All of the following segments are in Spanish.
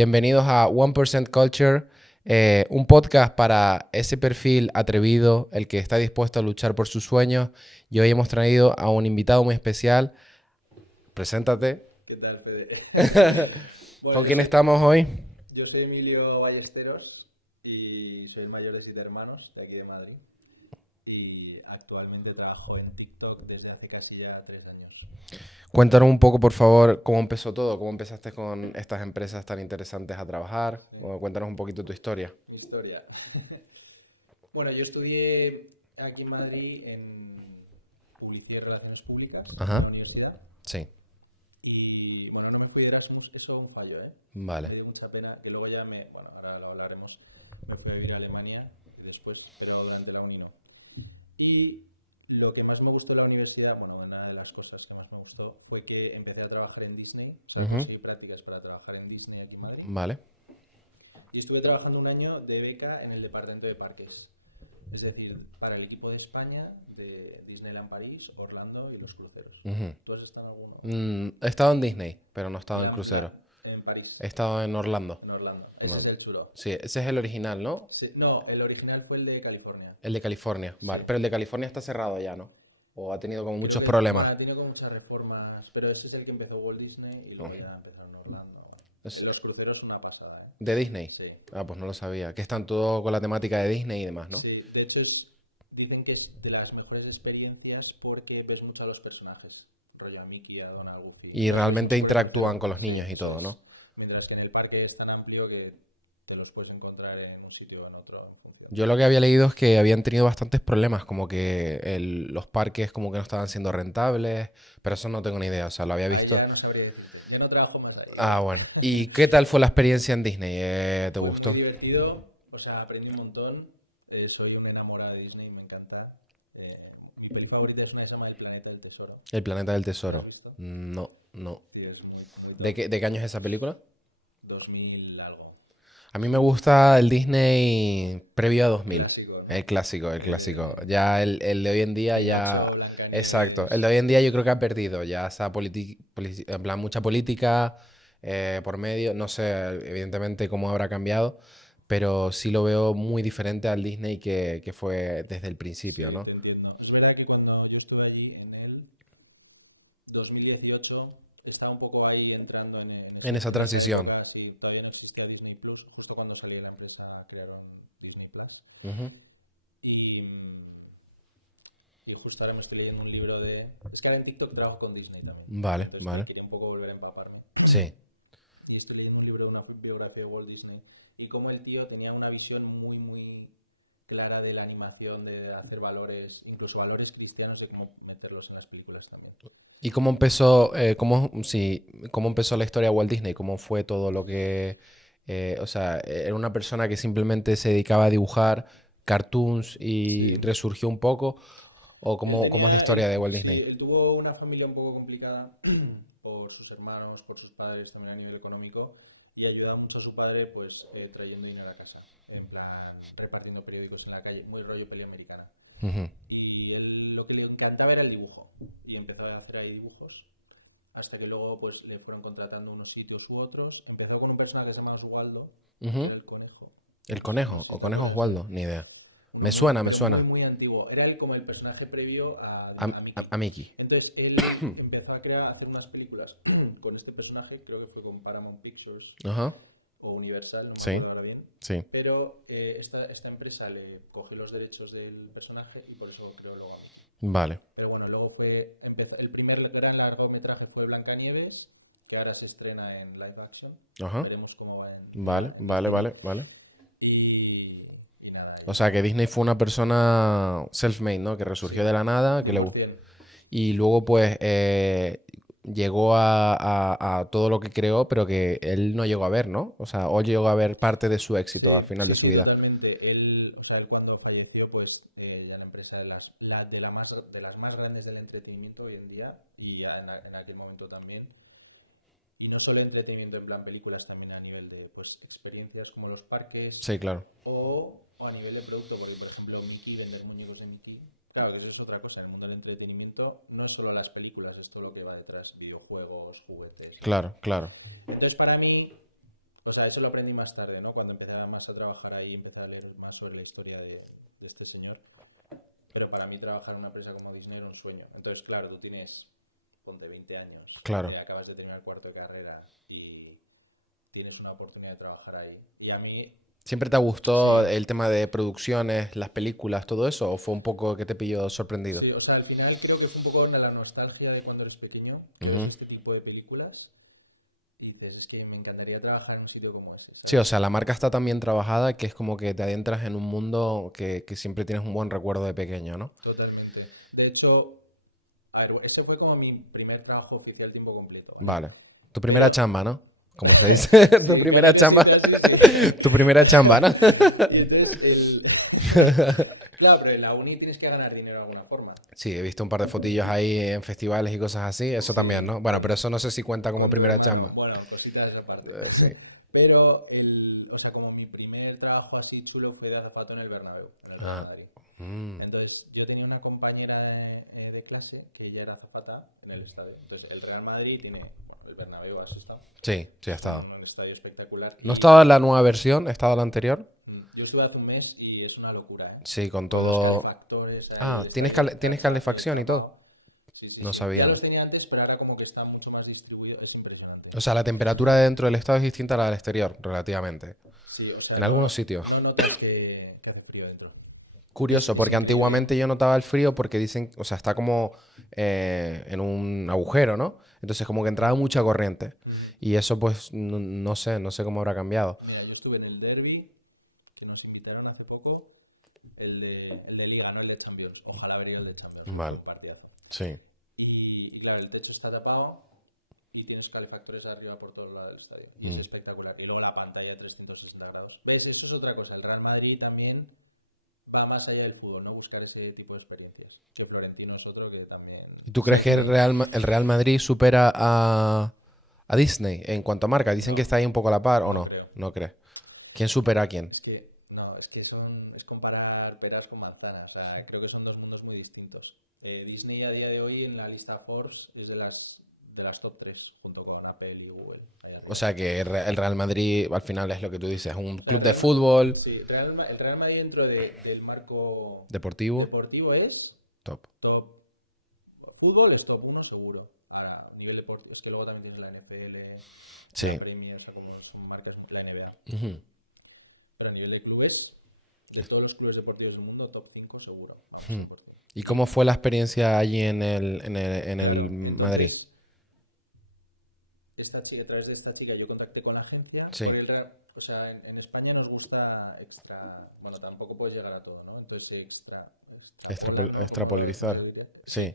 Bienvenidos a 1% Culture, un podcast para ese perfil atrevido, el que está dispuesto a luchar por sus sueños. Y hoy hemos traído a un invitado muy especial. Preséntate. ¿Qué tal, Fede? ¿Con Bueno, quién estamos hoy? yo soy Emilio Ballesteros y soy el mayor de 7 hermanos de aquí de Madrid. Y actualmente trabajo en TikTok desde hace casi ya 3 años. Cuéntanos un poco, por favor, cómo empezó todo, cómo empezaste con estas empresas tan interesantes a trabajar. Sí. O cuéntanos un poquito tu historia. Historia. Bueno, yo estudié aquí en Madrid en Publicidad y Relaciones Públicas, en Ajá, la universidad. sí, Y bueno, no me fui de Erasmus, eso fue un fallo, ¿eh? vale. Me dio mucha pena, que luego ya bueno, ahora lo hablaremos, me fui a vivir a Alemania y después, pero durante la uni no. Y lo que más me gustó de la universidad, bueno, una de las cosas que más me gustó fue que empecé a trabajar en Disney, o sea, Ujú, conseguí prácticas para trabajar en Disney aquí en Madrid. vale. Y estuve trabajando un año de beca en el departamento de parques, es decir, para el equipo de España de Disneyland París, Orlando y los cruceros. Ujú. ¿Tú has estado en alguno? He estado en Disney, pero no he estado en crucero. En París, He estado en Orlando. en Orlando. Ese es No. el chulo. Sí, ese es el original, ¿no? Sí, no, el original fue el de California. El de California, Sí. vale. Pero el de California está cerrado ya, ¿no? O ha tenido como Creo muchos que problemas. ha tenido como muchas reformas, pero ese es el que empezó Walt Disney y No. luego ya empezaron Orlando. Es Los cruceros una pasada, ¿eh? de Disney. Sí. Ah, pues no lo sabía. Que están todos con la temática de Disney y demás, ¿no? Sí, de hecho dicen que es de las mejores experiencias porque ves mucho a los personajes, rollo a Mickey, a Donald, Goofy, Y los realmente puedes interactúan con interactuar. los niños y Eso todo, ¿no? es. Mientras que en el parque es tan amplio que te los puedes encontrar en un sitio o en otro en función. Yo lo que había leído es que habían tenido bastantes problemas, como que los parques como que no estaban siendo rentables, pero eso no tengo ni idea, o sea, lo había Ahí visto. ya no sabría decirte. Yo no trabajo más ahí, Ah, bueno. ¿Y qué tal fue la experiencia en Disney? ¿Te Pues muy gustó? divertido, o sea, aprendí un montón. Soy un enamorado de Disney, me encanta. Mi peli favorita es una que se llama El Planeta del Tesoro. El planeta del ¿La has tesoro. visto? No, no. Sí, es muy top. ¿De qué año es esa película? 2000 algo. A mí me gusta el Disney previo a 2000. Clásico, El ¿no? clásico, el Sí. clásico. Ya el de hoy en día Pixar, ya... Exacto. El de Blancanieves. hoy en día yo creo que ha perdido. Ya esa en plan, mucha política por medio. No sé, evidentemente, cómo habrá cambiado. Pero sí lo veo muy diferente al Disney que fue desde el principio, Sí, ¿no? te entiendo. Es verdad que cuando yo estuve allí en el 2018 estaba un poco ahí entrando En esa en esa transición. época, sí, todavía no existía Disney Plus, justo cuando salió la empresa crearon Disney Plus. Ujú. Y, y justo ahora me estoy leyendo un libro de... Es que ahora en TikTok trabajo con Disney también. Vale, Entonces vale. quería un poco volver a empaparme. Sí. Y estoy leyendo un libro de una biografía de Walt Disney. Y cómo el tío tenía una visión muy, muy clara de la animación, de hacer valores, incluso valores cristianos, y cómo meterlos en las películas también. ¿Y cómo empezó, sí, cómo empezó la historia de Walt Disney? ¿Cómo fue todo lo que, o sea, era una persona que simplemente se dedicaba a dibujar cartoons y Sí. resurgió un poco? ¿O cómo es la historia de Walt Sí, Disney? él tuvo una familia un poco complicada por sus hermanos, por sus padres también a nivel económico y ayudaba mucho a su padre pues trayendo dinero a casa, en plan repartiendo periódicos en la calle, muy rollo peli americana. Ujú. Y él lo que le encantaba era el dibujo y empezó a hacer ahí dibujos hasta que luego pues le fueron contratando unos sitios u otros. Empezó con un personaje que se llama Oswaldo, que Ujú. era el conejo. ¿El conejo? ¿O Sí, ¿te conejo acuerdas? Oswaldo? Ni idea. Me Un suena, me nombre muy, suena. muy antiguo. Era él como el personaje previo A, a Mickey. a Mickey. Entonces él empezó a hacer unas películas con este personaje, creo que fue con Paramount Pictures Ajá. o Universal, no me Sí, acuerdo ahora bien. sí. Pero esta empresa le cogió los derechos del personaje y por eso creó luego a Mickey. Vale. Pero bueno, luego el primer gran largometraje fue Blancanieves, que ahora se estrena en live action. Ajá. Veremos cómo va Vale, en vale, cine. vale, vale. Y nada, O sea, que Disney fue una persona self-made, ¿no? Que resurgió sí, de la nada, que le, 100%. y luego pues llegó a todo lo que creó, pero que él no llegó a ver, ¿no? O sea, o llegó a ver parte de su éxito al Sí, final de sí, su sí, vida. totalmente. Él, o sea, él cuando falleció, pues ya la empresa de las más grandes del entretenimiento hoy en día y en aquel momento también. Y no solo entretenimiento en plan películas, también a nivel de pues experiencias como los parques Sí, claro. o a nivel de producto, porque por ejemplo Mickey, vender muñecos de Mickey, claro que eso es otra cosa. En el mundo del entretenimiento no es solo las películas, es todo lo que va detrás, videojuegos, juguetes y tal. Claro, claro. Entonces para mí O sea, eso lo aprendí más tarde, ¿no? Cuando empecé más a trabajar ahí, empecé a leer más sobre la historia de este señor. Pero para mí trabajar en una empresa como Disney era un sueño. Entonces, claro, tú tienes, ponte 20 años, Claro. acabas de terminar cuarto de carrera y tienes una oportunidad de trabajar ahí. Y a mí, ¿Siempre te gustó sí, el tema de producciones, las películas, todo eso? ¿O fue un poco que te pilló sorprendido? sí, o sea, al final creo que es un poco la nostalgia de cuando eres pequeño, que ves Ujú. este tipo de películas y dices, es que me encantaría trabajar en un sitio como ese, Sí, o ¿sabes? sea, la marca está tan bien trabajada que es como que te adentras en un mundo que siempre tienes un buen recuerdo de pequeño, ¿no? Totalmente. De hecho, a ver, ese fue como mi primer trabajo oficial tiempo completo, ¿vale? Vale. Tu primera Pero, chamba, ¿no? Como se dice, tu sí, primera chamba. casi sí, ¿no? Tu primera chamba, ¿no? Y entonces, claro, pero en la uni tienes que ganar dinero de alguna forma. Sí, he visto un par de fotillos ahí en festivales y cosas así, eso también, Sí, ¿no? Bueno, pero eso no sé si cuenta como bueno, primera bueno, chamba. bueno, cositas de esa parte. Sí. Pero, o sea, como mi primer trabajo así chulo fue de azafato en el Bernabéu, en el Real Ah, Madrid. mm, Entonces, yo tenía una compañera de clase que ella era azafata en el estadio. Entonces, el Real Madrid tiene, bueno, el Bernabéu, has estado, sí, sí ha es estado. un estadio espectacular. ¿No Y estaba la nueva versión? ¿Estaba la anterior? yo estuve hace un mes y es una locura, ¿eh? Sí, con Con los todo. calefactores ahí, Ah, el ¿tienes, estadio tienes súper calefacción y todo? chapado. Sí, sí, No sí. Ya sabía, ¿no? los tenía antes, pero ahora como que está mucho más distribuido. Es impresionante. O sea, la temperatura de dentro del estado es distinta a la del exterior, relativamente. Sí, o sea, En algunos sitios. no notas que hace frío dentro. Curioso, porque antiguamente yo notaba el frío porque dicen, o sea, está como en un agujero, ¿no? Entonces como que entraba mucha corriente. Ujú. Y eso pues no sé cómo habrá cambiado. Mira, yo estuve en el derby, que nos invitaron hace poco, el de Liga, no el de Champions. Ojalá habría el de Champions, que fue Vale, un partidazo. sí. Y claro, el techo está tapado y tienes calefactores arriba por todos lados del estadio. Y es Mm. espectacular. Y luego la pantalla de 360 grados. ¿Ves? Esto es otra cosa. El Real Madrid también va más allá del fútbol, ¿no? Buscar ese tipo de experiencias. Que Florentino es otro que también... ¿Y tú crees que el Real Madrid supera a Disney en cuanto a marca? Dicen que No, está ahí un poco a la par, ¿o no no? creo. No crees. ¿Quién supera a quién? Es que, no, es que es comparar peras con manzanas. O sea, creo que son dos mundos muy distintos. Disney a día de hoy en la lista Forbes es de las top 3 junto con Apple y Google. Ahí O arriba. sea que el Real Madrid al final es lo que tú dices, un O sea, club de fútbol sí, el Real Madrid dentro del marco deportivo, deportivo es top. top. Fútbol es top 1 seguro. Ahora, a nivel deportivo, es que luego también tienes la NFL, la Sí. Premier, o sea, como son marcas, la NBA. Ujú. Pero a nivel de clubes, de todos los clubes deportivos del mundo, top 5 seguro. Vamos, Hmm. 100%. ¿Y cómo fue la experiencia allí en el Claro, Madrid? entonces, a través de esta chica yo contacté con la agencia Sí, por o sea, en España nos gusta bueno, tampoco puedes llegar a todo, ¿no? Entonces extrapola, ¿no? Como extrapolarizar. Sí,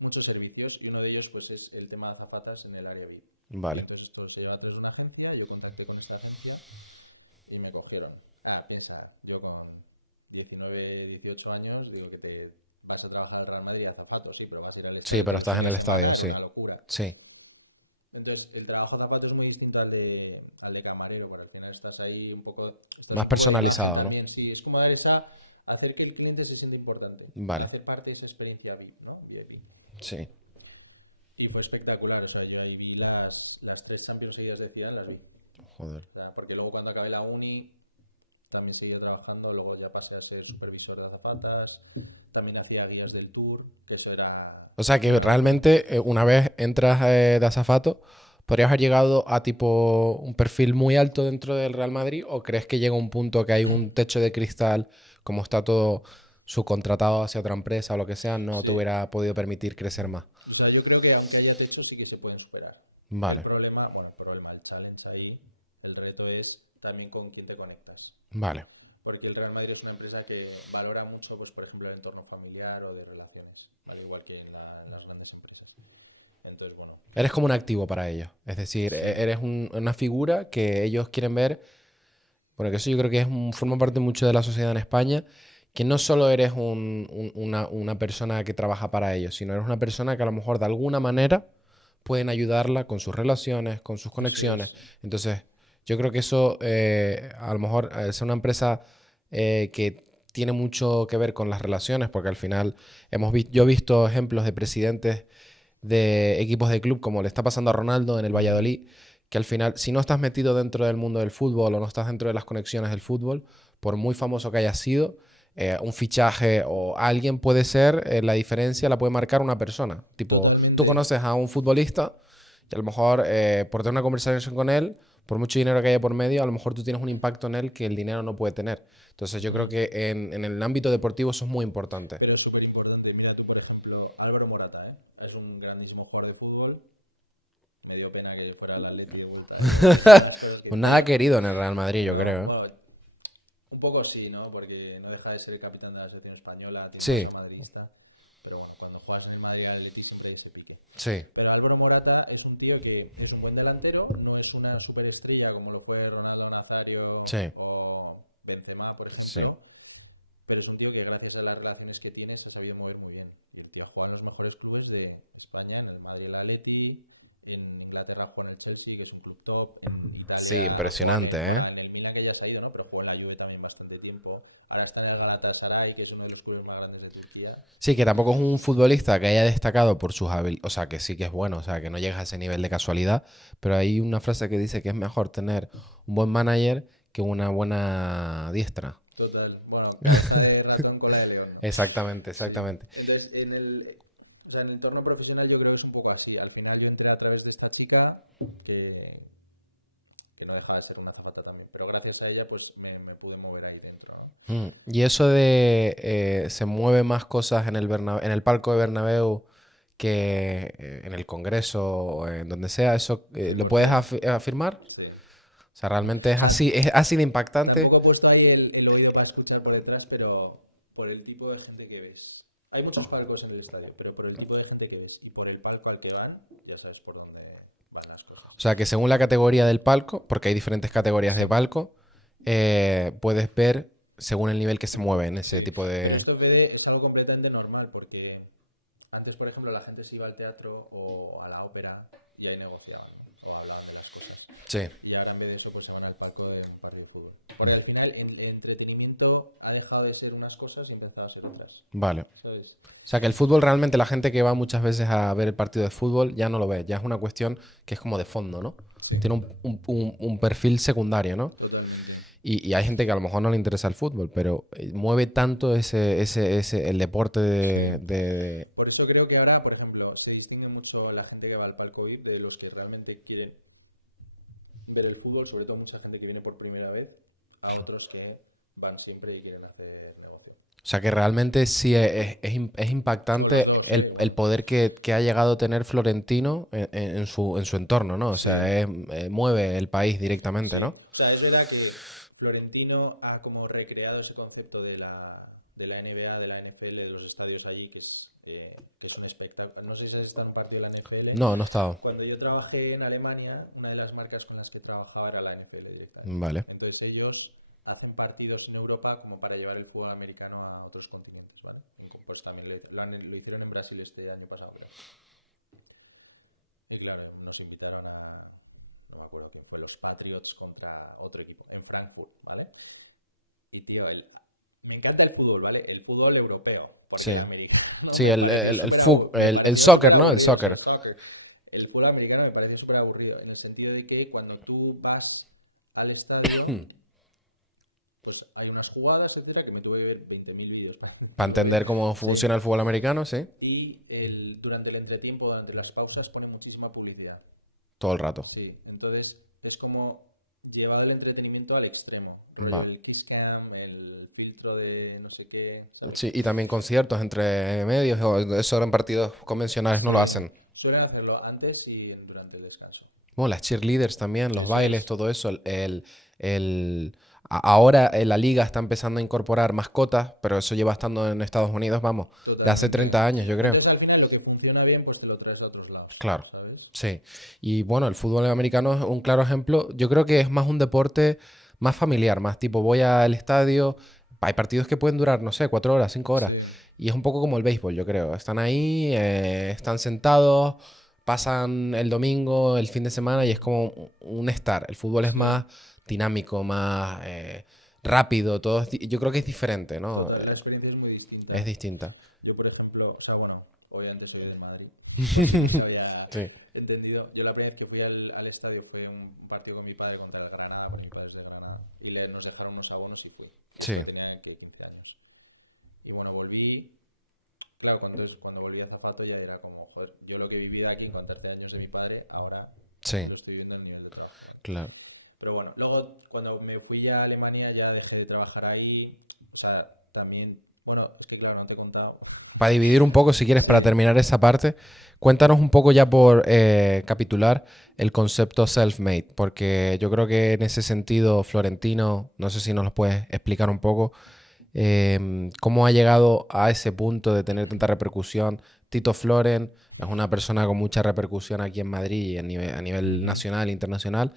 muchos servicios y uno de ellos pues es el tema de azafatas en el área VIP. vale. Entonces esto se lleva a través de una agencia, yo contacté con esta agencia y me cogieron. Piensa, yo con 19, 18 años, digo que te vas a trabajar al Real Madrid y azafato, sí, pero vas a ir al Sí, estadio pero y estás eso en es el una estadio, sí. una locura. Sí. Entonces, el trabajo zapato es muy distinto al de camarero, porque al final estás ahí estás Más un poco debajo y personalizado, ¿no? también, sí, es como hacer que el cliente se sienta importante, Vale. hacer parte de esa experiencia VIP, ¿no? VIP. Sí. Y fue espectacular, o sea, yo ahí vi las tres Champions seguidas de Zidane, las vi. Joder. O sea, porque luego cuando acabé la uni, también seguía trabajando, luego ya pasé a ser supervisor de zapatas, también hacía guías del tour, que eso era... O sea que realmente una vez entras de azafato, ¿podrías haber llegado a tipo un perfil muy alto dentro del Real Madrid o crees que llega un punto que hay un techo de cristal, como está todo subcontratado hacia otra empresa o lo que sea, no te Sí, hubiera podido permitir crecer más? o sea, yo creo que aunque haya techo sí que se pueden superar. Vale, El challenge ahí, el reto es también con quién te conectas. vale. Porque el Real Madrid es una empresa que valora mucho, pues por ejemplo, el entorno familiar o de relaciones, ¿vale? Igual que en las grandes empresas. Entonces, bueno, Eres como un activo para ellos. Es decir, eres una figura que ellos quieren ver. Bueno, que eso yo creo que forma parte mucho de la sociedad en España, que no solo eres una persona que trabaja para ellos, sino eres una persona que a lo mejor de alguna manera pueden ayudarla con sus relaciones, con sus eso conexiones. es. Entonces, yo creo que eso a lo mejor es una empresa que tiene mucho que ver con las relaciones, porque al final yo he visto ejemplos de presidentes de equipos de club, como le está pasando a Ronaldo en el Valladolid, que al final, si no estás metido dentro del mundo del fútbol o no estás dentro de las conexiones del fútbol, por muy famoso que haya sido, un fichaje o alguien puede ser, la diferencia la puede marcar una persona. Tipo, tú Totalmente. conoces a un futbolista y a lo mejor por tener una conversación con él, por mucho dinero que haya por medio, a lo mejor tú tienes un impacto en él que el dinero no puede tener. Entonces yo creo que en el ámbito deportivo eso es muy importante. Pero es súper importante. Mira tú, por ejemplo, Álvaro Morata, ¿eh? Es un grandísimo jugador de fútbol. Me dio pena que fuera el Atleti de vuelta. Unas cosas que Pues dices, nada querido en el Real Madrid, yo creo, ¿eh? bueno, un poco sí, ¿no? Porque no deja de ser el capitán de la selección española, tiene Sí, mucha madridista. Pero bueno, cuando juegas en el Madrid y el Atleti siempre hay ese pique. sí, Pero Álvaro Morata es un tío que es un buen delantero, no es una superestrella como lo fue Ronaldo Nazario sí, o Benzema, por sí. ejemplo, pero es un tío que gracias a las relaciones que tiene se ha sabido mover muy bien. Y el tío ha jugado en los mejores clubes de España, en el Madrid y el Atleti, en Inglaterra juega en el Chelsea, que es un club top, en Sí, Italia juega impresionante, ¿eh? en el Milan, que ya se ha ido, ¿no? Pero juega en la Juve también bastante tiempo. Ahora está en el Galatasaray, que es uno de los clubes más grandes de Turquía. Sí, que tampoco es un futbolista que haya destacado por sus habilidades, o sea, que sí que es bueno, o sea, que no llega a ese nivel de casualidad, pero hay una frase que dice que es mejor tener un buen manager que una buena diestra. Total. Bueno, cabeza de ratón, cola de león, ¿no? Exactamente, Sí. exactamente. Entonces, o sea, en el entorno profesional yo creo que es un poco así. Al final yo entré a través de esta chica que, que no dejaba de ser una azafata también. Pero gracias a ella pues me pude mover ahí dentro, ¿no? Y eso de se mueve más cosas en el en el palco de Bernabéu que en el Congreso o en donde sea, ¿eso lo puedes 100%. afirmar? Sí. O sea, realmente O sea, es así de impactante. tampoco he puesto ahí el oído para escuchar por detrás, pero por el tipo de gente que ves. Hay muchos palcos en el estadio, pero por el tipo de gente que ves y por el palco al que van, ya sabes por dónde van las cosas. O sea, que según la categoría del palco, porque hay diferentes categorías de palco, puedes ver según el nivel que se mueve en ese Sí, tipo pero de... esto que es algo completamente normal, porque antes, por ejemplo, la gente se iba al teatro o a la ópera y ahí negociaban o hablaban de las cosas. Sí, Y ahora en vez de eso, pues se van al palco del partido de fútbol. Porque al final, el entretenimiento ha dejado de ser unas cosas y ha empezado a ser otras. vale. ¿Sabes? O sea, que el fútbol realmente la gente que va muchas veces a ver el partido de fútbol ya no lo ve, ya es una cuestión que es como de fondo, ¿no? Sí, Tiene un perfil secundario, ¿no? totalmente. Y hay gente que a lo mejor no le interesa el fútbol, pero mueve tanto el deporte Por eso creo que ahora, por ejemplo, se distingue mucho la gente que va al palco VIP de los que realmente quieren ver el fútbol, sobre todo mucha gente que viene por primera vez, a otros que van siempre y quieren hacer negocio. O sea que realmente sí es Por los impactante dos, el poder que ha llegado a tener Florentino en su entorno, ¿no? O sí, sea, mueve el país directamente, ¿no? sí. O sea, es verdad que Florentino ha como recreado ese concepto de la NBA, de la NFL, de los estadios allí, que es un espectáculo. No sé si está en partido de la NFL. No, no he estado. Cuando yo trabajé en Alemania, una de las marcas con las que trabajaba era la NFL directamente. Vale. Entonces ellos hacen partidos en Europa como para llevar el fútbol americano a otros continentes, ¿vale? Y pues también lo hicieron en Brasil este año pasado. Y claro, nos invitaron a, no me acuerdo quién fue, los Patriots contra otro equipo, en Frankfurt, ¿vale? Y tío, me encanta el fútbol, ¿vale? El fútbol europeo, porque el Sí. americano Sí, me pareció súper aburrido. el No el soccer, fútbol ¿no? El aburrido, sino soccer. el soccer. El fútbol americano me parece súper aburrido, en el sentido de que cuando tú vas al estadio, pues hay unas jugadas, etcétera, que me tuve que ver 20.000 vídeos para Para entender entenderme. cómo Sí. funciona el fútbol americano, sí. Y durante el entretiempo, durante las pausas, pone muchísima publicidad. Todo el rato. Sí, entonces es como llevar el entretenimiento al extremo. Va. Rollo el kiss cam, el filtro de no sé qué, ¿sabes? Sí, y también conciertos entre medios, o eso en partidos convencionales no lo hacen. Suelen hacerlo antes y durante el descanso. Bueno, las cheerleaders también, los Eso bailes, es. todo eso. Ahora la liga está empezando a incorporar mascotas, pero eso lleva estando en Estados Unidos, vamos, de hace Totalmente. 30 años, yo creo. Entonces al final lo que funciona bien, pues te lo traes a otros lados, Claro, ¿sabes? sí. Y bueno, el fútbol americano es un claro ejemplo. Yo creo que es más un deporte más familiar, más tipo voy al estadio. Hay partidos que pueden durar, no sé, 4 horas, 5 horas. Sí, Y es un poco como el béisbol, yo creo. Están ahí, están sentados, pasan el domingo, el fin de semana y es como un estar. El fútbol es sí. más dinámico, más rápido, todo. Yo creo que es diferente, ¿no? Total, la experiencia es muy distinta. Es distinta. Yo, por ejemplo, o sea, bueno, obviamente soy de Madrid. Entonces, Sí. Entendido. Yo la primera vez que fui al estadio fue un partido con mi padre contra el Granada, porque mi padre es de Granada, y nos dejaron unos abonos y fui. Sí, Tenía 15 años. Y bueno, volví. Claro, cuando volví a Zapato ya era como, joder, yo lo que he vivido aquí con 13 años de mi padre, ahora sí, lo estoy viendo en nivel de trabajo. claro. Pero bueno, luego cuando me fui ya a Alemania ya dejé de trabajar ahí. O sea, también, bueno, es que claro, no te he contado. Para dividir un poco, si quieres, para terminar esa parte, cuéntanos un poco ya por capitular el concepto self-made, porque yo creo que en ese sentido, Florentino, no sé si nos lo puedes explicar un poco, cómo ha llegado a ese punto de tener tanta repercusión. Tito Floren es una persona con mucha repercusión aquí en Madrid y a nivel nacional e internacional.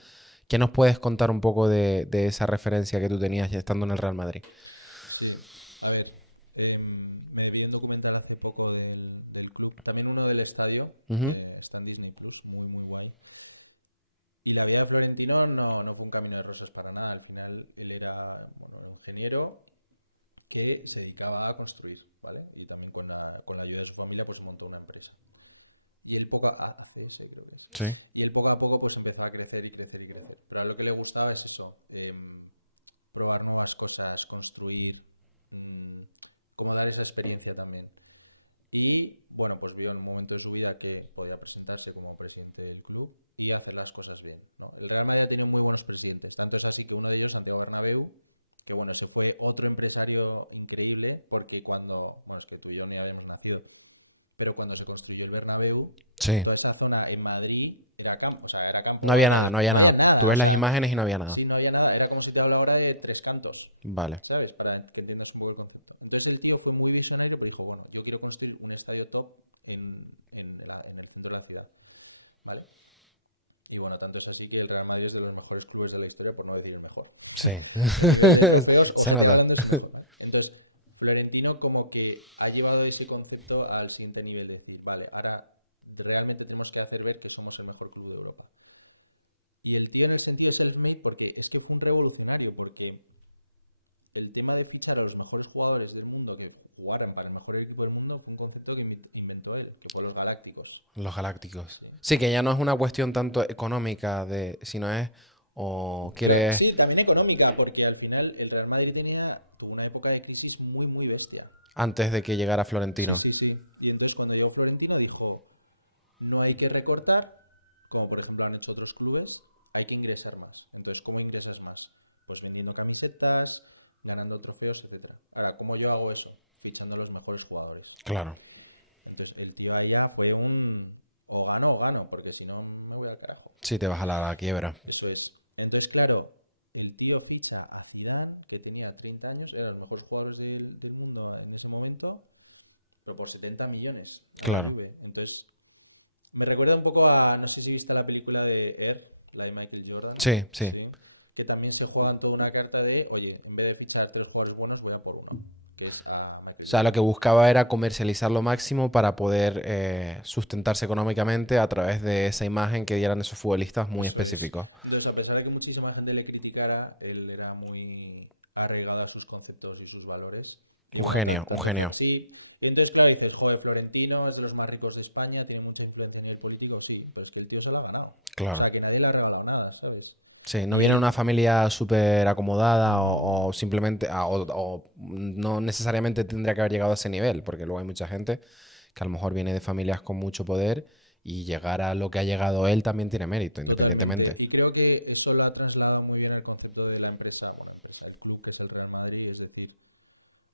¿Qué nos puedes contar un poco de esa referencia que tú tenías ya estando en el Real Madrid? Sí, a ver, me vi un documental hace poco del club, también uno del estadio, Ujú. está en Disney Plus, muy, muy guay. Y la vida de Florentino no fue un camino de rosas para nada. Al final él era bueno, un ingeniero que se dedicaba a construir, ¿vale? Y también con la ayuda de su familia pues montó una empresa. Y él poco a ACS, creo que es. Sí, Y él poco a poco pues empezó a crecer y crecer y crecer. Pero a lo que le gustaba es eso, probar nuevas cosas, construir, como dar esa experiencia también. Y bueno, pues vio en un momento de su vida que podía presentarse como presidente del club y hacer las cosas bien, ¿no? El Real Madrid ha tenido muy buenos presidentes, tanto es así que uno de ellos, Santiago Bernabéu, que bueno, ese fue otro empresario increíble, porque bueno, es que tú y yo ni habíamos nacido, pero cuando se construyó el Bernabéu, sí. toda esa zona en Madrid era campo, o sea, era campo, No había nada, no había no había nada. Tú nada, ves o las sea, imágenes y no había nada. sí, no había nada, era como si te hablara ahora de Tres Cantos, Vale, ¿sabes? Para que entiendas un poco el concepto. Entonces el tío fue muy visionario, pero dijo, bueno, yo quiero construir un estadio top en el centro de la ciudad, ¿vale? Y bueno, tanto es así que el Real Madrid es de los mejores clubes de la historia, por no decir el mejor. sí. Los europeos o Se más nota. grandes del mundo. Entonces, Florentino como que ha llevado ese concepto al siguiente nivel, de decir, vale, ahora realmente tenemos que hacer ver que somos el mejor club de Europa. Y el tío en el sentido es self-made porque es que fue un revolucionario, porque el tema de fichar a los mejores jugadores del mundo que jugaran para el mejor equipo del mundo fue un concepto que inventó él, que fue los Galácticos. Los Galácticos. Sí. Sí, que ya no es una cuestión tanto económica sino es o Bueno, quieres sí, también económica, porque al final el Real Madrid tuvo una época de crisis muy, muy bestia. antes de que llegara Sí, Florentino. sí, sí. Y entonces cuando llegó Florentino dijo, no hay que recortar, como por ejemplo han hecho otros clubes, hay que ingresar más. Entonces, ¿cómo ingresas más? Pues vendiendo camisetas, ganando trofeos, etcétera. Ahora, ¿cómo yo hago eso? Fichando a los mejores jugadores. Claro. Entonces, el tío ahí ya fue o gano, porque si no me voy al carajo. Sí, te vas a la quiebra. Eso es. Entonces, claro, el tío ficha a Zidane, que tenía 30 años, era los mejores jugadores del mundo en ese momento, pero por 70 millones. Claro. Entonces, me recuerda un poco a, no sé si viste la película de Air, la de Michael Jordan, Sí, sí. ¿sí? Que también se juegan toda una carta de, oye, en vez de fichar a 3 jugadores buenos, voy a por uno, que es a O Michael sea, lo que Jordan. buscaba era comercializar lo máximo para poder sustentarse económicamente a través de esa imagen que dieran esos futbolistas muy Eso es. específicos. Entonces, a pesar de que muchísima gente le criticara, él era muy arraigado a sus conceptos y sus valores. Y Un bueno, genio, un tanto genio. así. Y entonces, claro, dices, joder, Florentino es de los más ricos de España, tiene mucha influencia en el político, sí, pero es que el tío se lo ha ganado. O Claro. sea, que nadie le ha regalado nada, ¿sabes? Sí, no viene de una familia súper acomodada o simplemente, o no necesariamente tendría que haber llegado a ese nivel, porque luego hay mucha gente que a lo mejor viene de familias con mucho poder y llegar a lo que ha llegado él también tiene mérito, Totalmente. independientemente. Y creo que eso lo ha trasladado muy bien el concepto de la empresa, bueno, empresa, el club que es el Real Madrid, es decir,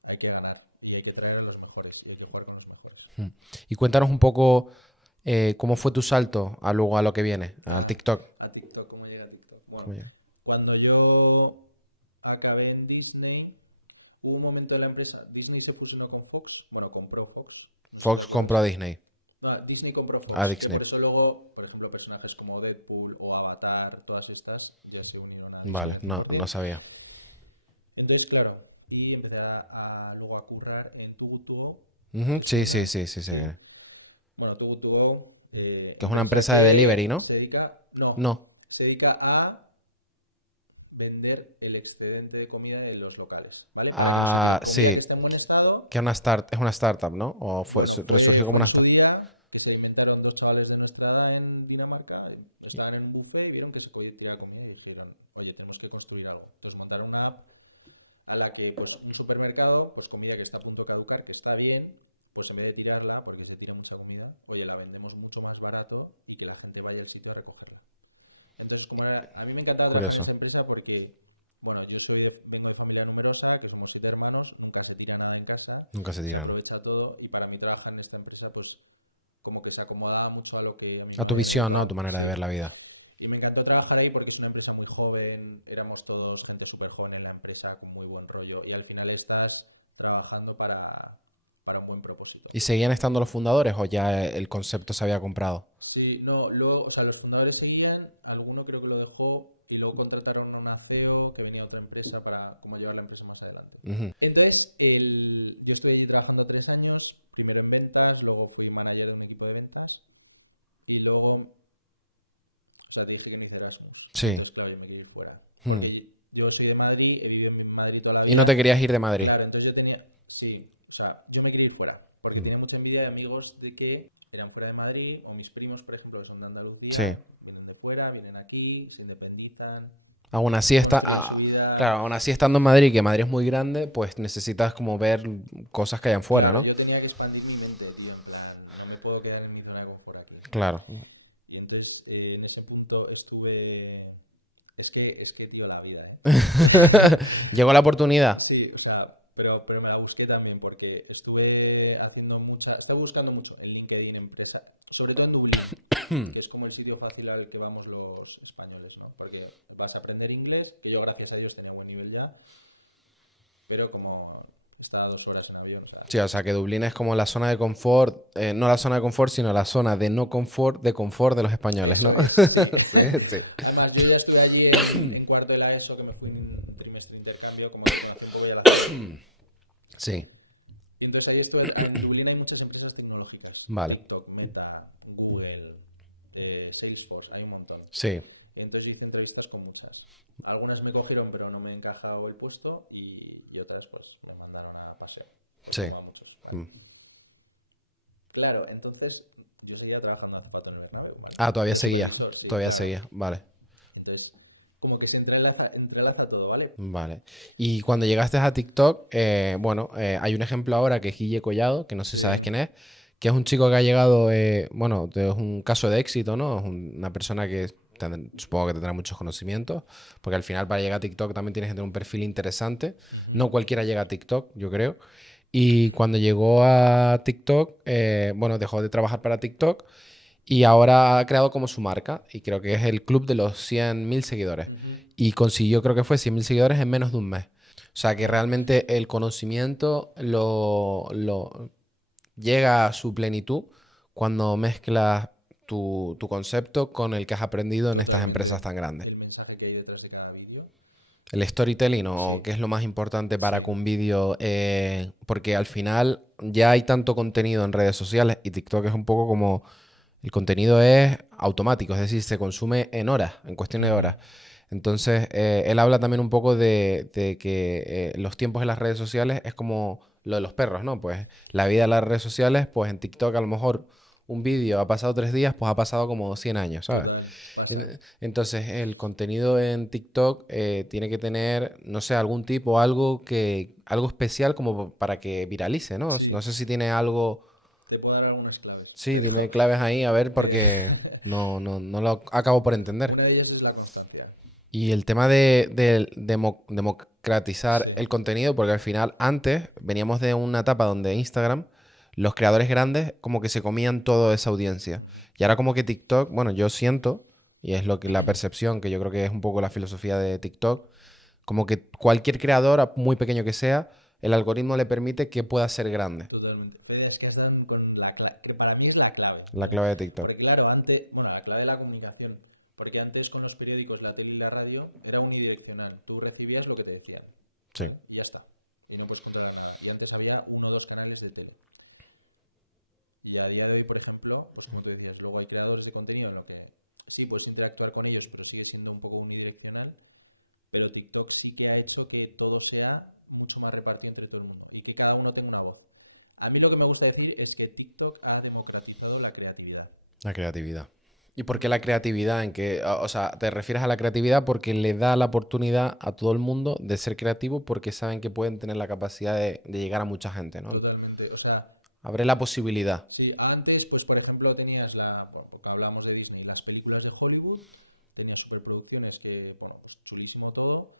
hay que ganar y hay que traer a los mejores y hay que jugar con los mejores. Mm. Y cuéntanos un poco cómo fue tu salto a luego a lo que viene, al TikTok. A TikTok, ¿cómo llega a TikTok? ¿Cómo Bueno, llega? cuando yo acabé en Disney, hubo un momento en la empresa, Disney se fusionó con Fox, bueno, compró Fox. No sé Fox si compró a sabes. Disney. Disney compró A Fox, que Disney. por eso luego, por ejemplo, personajes como Deadpool o Avatar, todas estas, ya se unieron Vale, a no, no Disney. sabía. Entonces, claro, y empecé luego a currar en Too Good To Go, Ujú, sí, sí, sí, sí, sí. ¿sí? Bueno, Too Good To Go Que es una empresa de delivery, ¿no? no, No. se dedica a vender el excedente de comida en los locales, ¿vale? Ah, Comida que sí. esté en buen estado. Que es una startup, ¿no? O Bueno, fue resurgió como una en su startup. día que se inventaron dos chavales de nuestra edad en Dinamarca, estaban en un buffet y vieron que se podía tirar comida y dijeron, oye, tenemos que construir algo. Entonces montaron una a la que pues, un supermercado, pues comida que está a punto de caducar, que está bien, pues en vez de tirarla, porque se tira mucha comida, oye, la vendemos mucho más barato y que la gente vaya al sitio a recogerla. Entonces, como a mí me encantaba trabajar en Curioso. esa empresa porque, bueno, vengo de familia numerosa, que somos 7 hermanos, nunca se tira nada en casa, Nunca se se tiran. aprovecha todo y para mí trabajar en esta empresa, pues como que se acomodaba mucho a lo que a mí A me tu visión, ¿no? A apetecía. tu manera de ver Sí. la vida. Y me encantó trabajar ahí porque es una empresa muy joven, éramos todos gente súper joven en la empresa, con muy buen rollo, y al final estás trabajando para un buen propósito. ¿Y seguían estando los fundadores o ya el concepto se había comprado? Sí, no, luego, o sea, los fundadores seguían, alguno creo que lo dejó, y luego contrataron a una CEO que venía a otra empresa para como llevar la empresa más adelante. Ujú. Entonces, yo estoy allí trabajando 3 años, primero en ventas, luego fui manager de un equipo de ventas, y luego, o sea, tío, sí que me hice Erasmus. Sí. Entonces, claro, yo me quería ir fuera. Hmm. Porque yo soy de Madrid, he vivido en Madrid toda la Y no te vida. querías ir de Madrid. Claro, entonces yo tenía, sí, o sea, yo me quería ir fuera, porque Hmm. tenía mucha envidia de amigos de que eran fuera de Madrid, o mis primos, por ejemplo, que son de Andalucía, Sí. vienen de fuera, vienen aquí, se independizan, Aún así está, construyen su vida. claro, aún así estando en Madrid, que Madrid es muy grande, pues necesitas como ver cosas que hayan fuera, Claro, ¿no? yo tenía que expandir mi mente, tío, en plan, no me puedo quedar en mi zona de confort aquí. Claro. Y entonces en ese punto estuve. Es que, tío, la vida, ¿eh? Llegó la oportunidad. Sí, o sea, pero me la busqué también porque estuve buscando mucho en LinkedIn empresa, sobre todo en Dublín, que es como el sitio fácil al que vamos los españoles, ¿no? Porque vas a aprender inglés, que yo gracias a Dios tenía buen nivel ya, pero como estaba 2 horas en avión, o sea, Sí, o sea que Dublín es como la zona de confort, no la zona de confort, sino la zona de no confort de los españoles, ¿no? eso es, sí. Sí, sí. Además, yo ya estuve allí en cuarto de la ESO, que me fui en un trimestre de intercambio, como que conocí un poco ya la ciudad. Sí, Y entonces ahí estuve, en Dublín hay muchas empresas tecnológicas, vale. TikTok, Meta, Google, Salesforce, hay un montón. Sí, Y entonces hice entrevistas con muchas. Algunas me cogieron pero no me encajaba el puesto y otras pues me mandaron a paseo. sí. Como a muchos. Mm. Claro, entonces yo seguía trabajando en zapatos en la nave. Bueno, Ah, todavía de seguía, supervisor, sí, todavía claro. seguía, vale. Entonces, como que se entrelaza todo, ¿vale? Vale. Y cuando llegaste a TikTok, bueno, hay un ejemplo ahora que es Guille Collado, que no sé si sabes Sí. quién es, que es un chico que ha llegado, bueno, es un caso de éxito, ¿no? Es una persona que supongo que tendrá muchos conocimientos, porque al final para llegar a TikTok también tienes que tener un perfil interesante. Ujú. No cualquiera llega a TikTok, yo creo. Y cuando llegó a TikTok, bueno, dejó de trabajar para TikTok y ahora ha creado como su marca y creo que es el club de los 100.000 seguidores. Ujú. Y consiguió, creo que fue 100.000 seguidores en menos de un mes. O sea que realmente el conocimiento llega a su plenitud cuando mezclas tu concepto con el que has aprendido en estas Totalmente empresas tan grandes. el mensaje que hay detrás de cada vídeo. El storytelling o Sí, qué es lo más importante para sí. que un vídeo, porque al final ya hay tanto contenido en redes sociales y TikTok es un poco como el contenido es automático, es decir, se consume en horas, en cuestión de horas. Entonces, él habla también un poco de que los tiempos en las redes sociales es como lo de los perros, ¿no? Pues la vida de las redes sociales, pues en TikTok a lo mejor un vídeo ha pasado 3 días, pues ha pasado como 100 años, ¿sabes? Total, pasa. Entonces, el contenido en TikTok tiene que tener, no sé, algún tipo, algo especial como para que viralice, ¿no? No Sí, sé si tiene algo. te puedo dar algunas claves. Sí, dime claves ahí, a ver, Pues porque no lo acabo por entender. una de ellas es la constancia. Y el tema de democratizar Sí, el contenido, porque al final antes veníamos de una etapa donde Instagram, los creadores grandes como que se comían toda esa audiencia. Y ahora como que TikTok, bueno, yo siento, y es lo que la percepción, que yo creo que es un poco la filosofía de TikTok, como que cualquier creador, a muy pequeño que sea, el algoritmo le permite que pueda ser grande. totalmente. Pero es que has dado con la clave, que para mí es la clave. La clave de TikTok. Porque claro, antes, bueno, la clave de la comunicación. Porque antes con los periódicos, la tele y la radio era unidireccional. Tú recibías lo que te decían Sí. y ya está. Y no puedes controlar nada. Y antes había 1 o 2 canales de tele. Y a día de hoy, por ejemplo, pues como tú decías, luego hay creadores de contenido en lo que sí puedes interactuar con ellos, pero sigue siendo un poco unidireccional. Pero TikTok sí que ha hecho que todo sea mucho más repartido entre todo el mundo y que cada uno tenga una voz. A mí lo que me gusta decir es que TikTok ha democratizado la creatividad. La creatividad. ¿Y por qué la creatividad? O sea, ¿te refieres a la creatividad porque le da la oportunidad a todo el mundo de ser creativo porque saben que pueden tener la capacidad de llegar a mucha gente, ¿no? Totalmente. O sea, Abre la posibilidad. si antes, pues por ejemplo, tenías porque hablamos de Disney, las películas de Hollywood, tenías superproducciones que, bueno, pues chulísimo todo,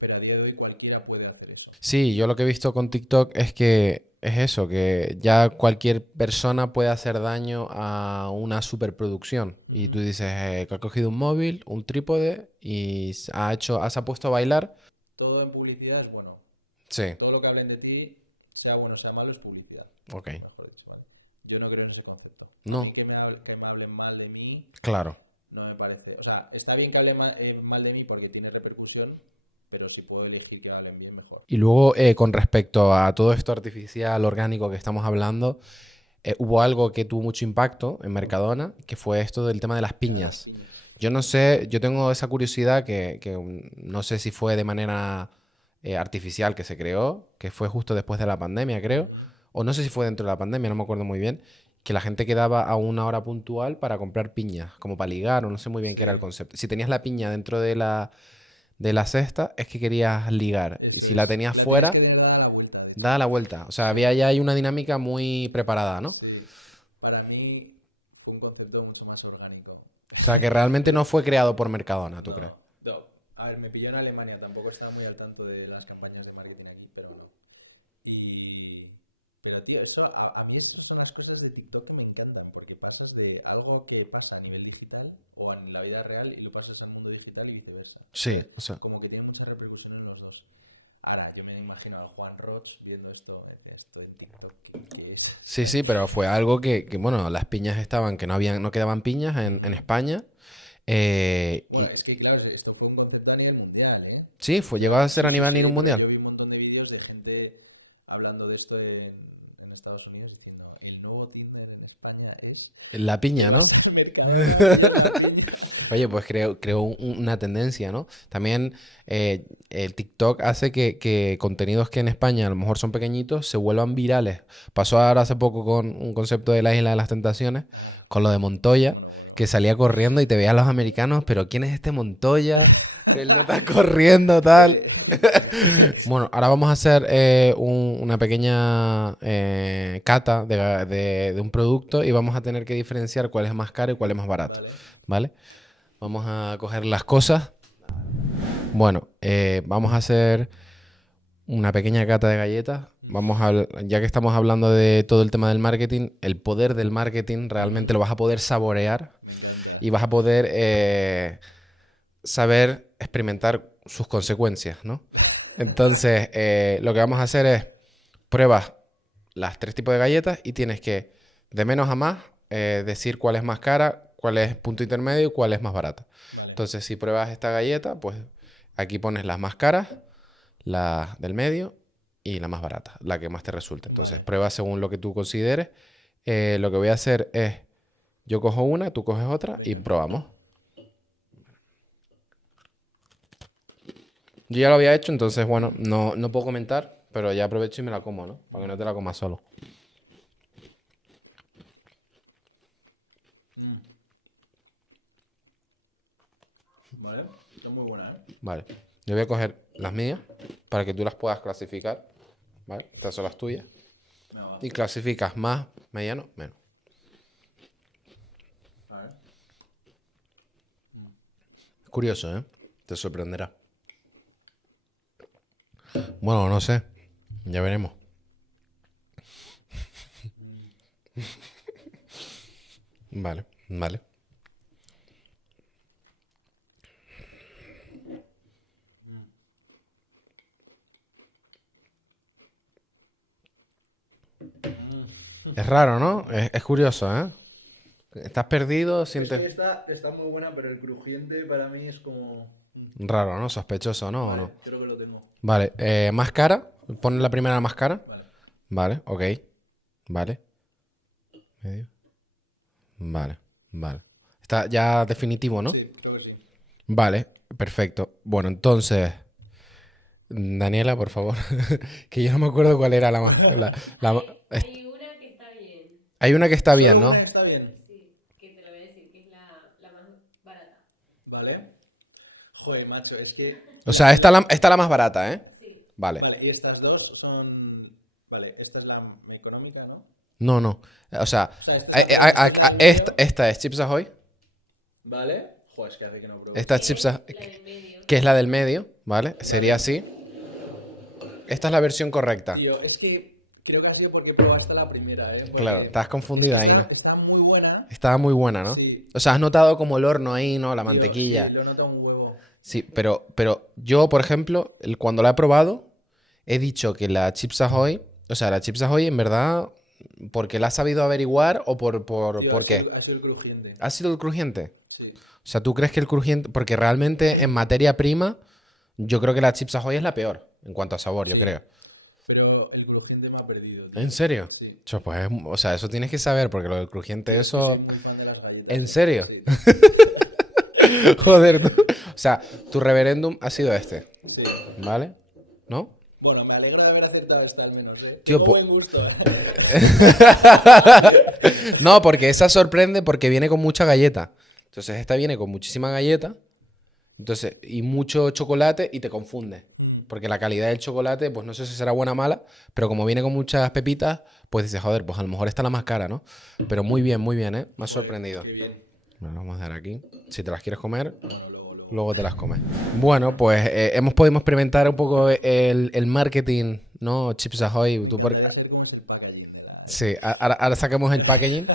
pero a día de hoy cualquiera puede hacer eso. Sí, yo lo que he visto con TikTok es que es eso, que ya cualquier persona puede hacer daño a una superproducción. Y tú Ujú. dices que ha cogido un móvil, un trípode y se ha puesto a bailar. Todo en publicidad es bueno. Sí, Todo lo que hablen de ti, sea bueno o sea malo, es publicidad. ok. Mejor dicho, ¿vale? Yo no creo en ese concepto. A mí No, que me hablen mal de mí claro. no me parece. O sea, está bien que hablen mal de mí porque tiene repercusión, pero si puedo elegir que hablen bien, mejor. Y luego, con respecto a todo esto artificial, orgánico que estamos hablando, hubo algo que tuvo mucho impacto en Mercadona, que fue esto del tema de las A las piñas. piñas. Yo no sé, yo tengo esa curiosidad no sé si fue de manera artificial que se creó, que fue justo después de la pandemia, creo, Ujú. o no sé si fue dentro de la pandemia, no me acuerdo muy bien, que la gente quedaba a una hora puntual para comprar piñas, como para ligar, o no sé muy bien qué era el Sí, concepto. Si tenías la piña dentro de la cesta, es que querías ligar, y eso si la es. tenías La tienes que fuera, leer a la vuelta, de hecho. da la vuelta. O sea, había ya ahí una dinámica muy preparada, ¿no? Sí. Para mí fue un concepto mucho más orgánico. O sea, que realmente no fue creado por Mercadona, ¿tú crees? No, no. A ver, me pilló en Alemania, tampoco estaba muy al tanto de las campañas de marketing aquí, pero no. Y... Pero tío, eso, a mí estas son las cosas de TikTok que me encantan, porque pasas de algo que pasa a nivel digital o en la vida real y lo pasas al mundo digital y viceversa. Sí, Entonces, o sea, como que tiene mucha repercusión en los dos. Ahora, yo me imagino al Juan Roch viendo esto en TikTok, que es, sí, sí, ¿sabes? pero fue algo bueno, las piñas estaban, que no habían, no quedaban piñas en España. Bueno, es que claro, esto fue un concepto a nivel mundial, ¿eh? Sí, llegó a ser a nivel Sí, porque mundial. yo vi un montón de vídeos de gente hablando de esto en Estados Unidos diciendo el nuevo Tinder en España es La y piña, vas ¿no? al Mercadona y es la piña. Oye, pues creo una tendencia, ¿no? También el TikTok hace que contenidos que en España a lo mejor son pequeñitos se vuelvan virales. Pasó ahora hace poco con un concepto de la Isla de las Tentaciones, Ah, con lo de Montoya, bueno, bueno. que salía corriendo y te veían los americanos, pero ¿quién es este Montoya? Que él no está corriendo, tal. Bueno, ahora vamos a hacer una pequeña cata de un producto y vamos a tener que diferenciar cuál es más caro y cuál es más barato, Vale. ¿vale? Vamos a coger las cosas. Bueno, vamos a hacer una pequeña cata de galletas. Ya que estamos hablando de todo el tema del marketing, el poder del marketing realmente lo vas a poder saborear Me encanta. y vas a poder saber experimentar sus consecuencias, ¿no? Entonces, lo que vamos a hacer es pruebas las tres tipos de galletas y tienes que, de menos a más, decir cuál es más cara, cuál es punto intermedio y cuál es más barata. Vale. Entonces, si pruebas esta galleta, pues aquí pones las más caras, la del medio y la más barata, la que más te resulte. Entonces, Vale. prueba según lo que tú consideres. Lo que voy a hacer es, yo cojo una, tú coges otra y Venga. probamos. Yo ya lo había hecho, entonces, bueno, no puedo comentar, pero ya aprovecho y me la como, ¿no? Para que no te la comas solo. Mm. Vale. Está muy buena, ¿eh? Vale. Yo voy a coger las mías para que tú las puedas clasificar. ¿Vale? Estas son las tuyas. Venga, va. Y clasificas más, mediano, menos. Vale. Curioso, ¿eh? Te sorprenderá. Bueno, no sé. Ya veremos. Vale, vale. Es raro, ¿no? Es curioso, ¿eh? Estás perdido, Es que sientes está muy buena, pero el crujiente para mí es como... raro, ¿no? Sospechoso, ¿no? ¿O Vale, no? creo que lo tengo. Vale, más cara. Pon la primera más cara. Vale. Vale, ok. Vale. Medio. Vale, vale. Está ya definitivo, ¿no? Sí, creo que sí. Vale, perfecto. Bueno, entonces, Daniela, por favor. Que yo no me acuerdo cuál era la más. La ma- es- Hay una que está bien. Hay una que está bien, Solo una ¿no? está bien. Sí, que te lo voy a decir, que es la más barata. ¿Vale? Joder, macho, es que... O sea, esta la más barata, ¿eh? Sí. Vale. Vale, y estas dos son... Vale, esta es la económica, ¿no? No, no. O sea, O sea, esta es la del medio. esta es Chips Ahoy. ¿Vale? Joder, es que hace que no pruebo. Esta es Chips Ahoy, La del medio. que es la del medio, ¿vale? Sería así. Esta es la versión correcta. Tío, es que creo que ha sido porque probaste la primera, ¿eh? Porque Claro, estás confundida ahí, ¿no? está muy buena. Estaba muy buena, ¿no? Sí. O sea, has notado como el horno ahí, ¿no? La Tío, mantequilla. sí, lo noto un huevo. Sí, pero yo, por ejemplo, cuando la he probado, he dicho que la Chips Ahoy, o sea, la Chips Ahoy en verdad, porque la has sabido averiguar o Tío, por qué. Ha sido el crujiente. ¿Ha sido el crujiente? Sí. O sea, ¿tú crees que el crujiente, porque realmente en materia prima, yo creo que la Chips Ahoy es la peor en cuanto a sabor, yo creo. Pero el crujiente me ha perdido, tío. ¿En serio? Sí. Cho, pues, o sea, eso tienes que saber, porque lo del crujiente, Soy eso... muy fan de las galletas. ¿En serio? Sí. Joder, o sea, tu referéndum ha sido este, Sí. ¿vale? ¿No? Bueno, me alegro de haber aceptado esta al menos, ¿eh? Tío, Tengo buen gusto. No, porque esa sorprende porque viene con mucha galleta. Entonces, esta viene con muchísima galleta. Entonces, y mucho chocolate y te confunde. Porque la calidad del chocolate, pues no sé si será buena o mala, pero como viene con muchas pepitas, pues dices, joder, pues a lo mejor esta es la más cara, ¿no? Pero muy bien, ¿eh? Me ha sorprendido. Qué bien. Bueno, vamos a dar aquí. Si te las quieres comer, Bueno, luego. luego te las comes. Bueno, pues hemos podido experimentar un poco el marketing, ¿no? Chips Ahoy. Ya sé cómo es el packaging, ¿verdad? Sí, ahora sacamos el packaging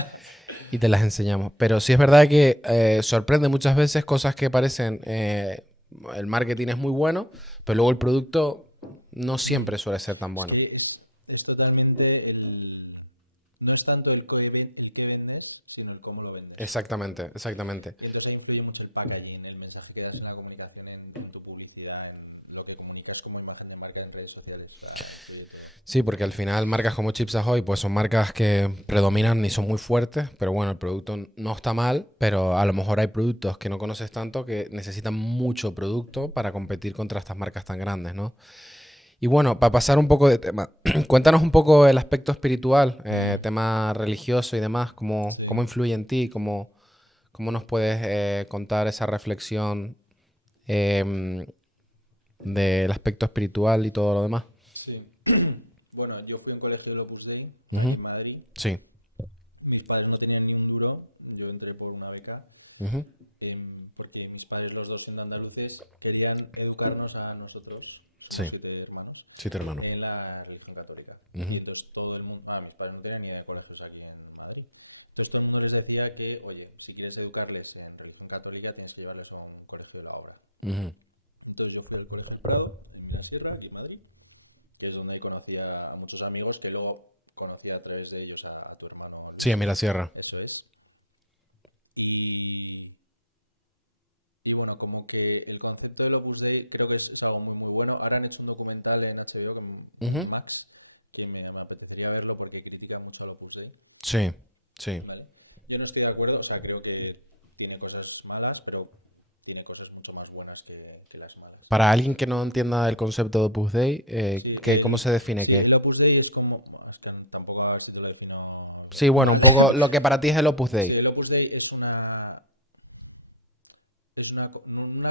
y te las enseñamos. Pero sí es verdad que sorprende muchas veces cosas que parecen... el marketing es muy bueno, pero luego el producto no siempre suele ser tan bueno. Es totalmente el... No es tanto el que vendes, sino el cómo lo vendes. Exactamente. Y entonces ahí influye mucho el packaging, el mensaje que das en la comunicación, en tu publicidad, en lo que comunicas como imagen de marca en redes sociales. O sea, sí, Sí, porque al final marcas como Chips Ahoy pues son marcas que predominan y son muy fuertes, pero bueno, el producto no está mal, pero a lo mejor hay productos que no conoces tanto que necesitan mucho producto para competir contra estas marcas tan grandes, ¿no? Y bueno, para pasar un poco de tema, cuéntanos un poco el aspecto espiritual, tema religioso y demás, cómo influye en ti, cómo nos puedes contar esa reflexión em, del aspecto espiritual y todo lo demás. sí. Bueno, yo fui a un colegio del Opus Dei Ujú. en Madrid. Sí. Mis padres no tenían ni un duro, yo entré por una beca, Ujú. porque mis padres, los dos siendo andaluces, querían educarnos a nosotros, Sí. somos 7 hermanos, Sí, tu hermano. en la religión católica. Ujú. Y entonces todo el mundo, mis padres no tenían ni colegios aquí en Madrid. Entonces todo el mundo les decía que, oye, si quieres educarles en religión católica, tienes que llevarles a un colegio de la obra. Ujú. Entonces yo fui al colegio del Prado, en Milasierra, aquí en Madrid, que es donde conocí a muchos amigos que luego conocí a través de ellos a tu hermano. Sí, en Mirasierra. Eso es. Y bueno, como que el concepto del Opus Dei creo que es algo muy muy bueno. Ahora han hecho un documental en HBO con Ujú. Max, que me apetecería verlo porque critica mucho al Opus Dei. Sí, sí. ¿Vale? Yo no estoy de acuerdo, o sea, creo que tiene cosas malas, pero tiene cosas mucho más buenas que las malas. Para alguien que no entienda el concepto de Opus Dei, Sí, ¿cómo se define sí, qué? el Opus Dei es como... Bueno, es que tampoco a ver si te lo defino... Sí, bueno, un poco lo que para ti es el Opus Sí, Dei. el Opus Dei es una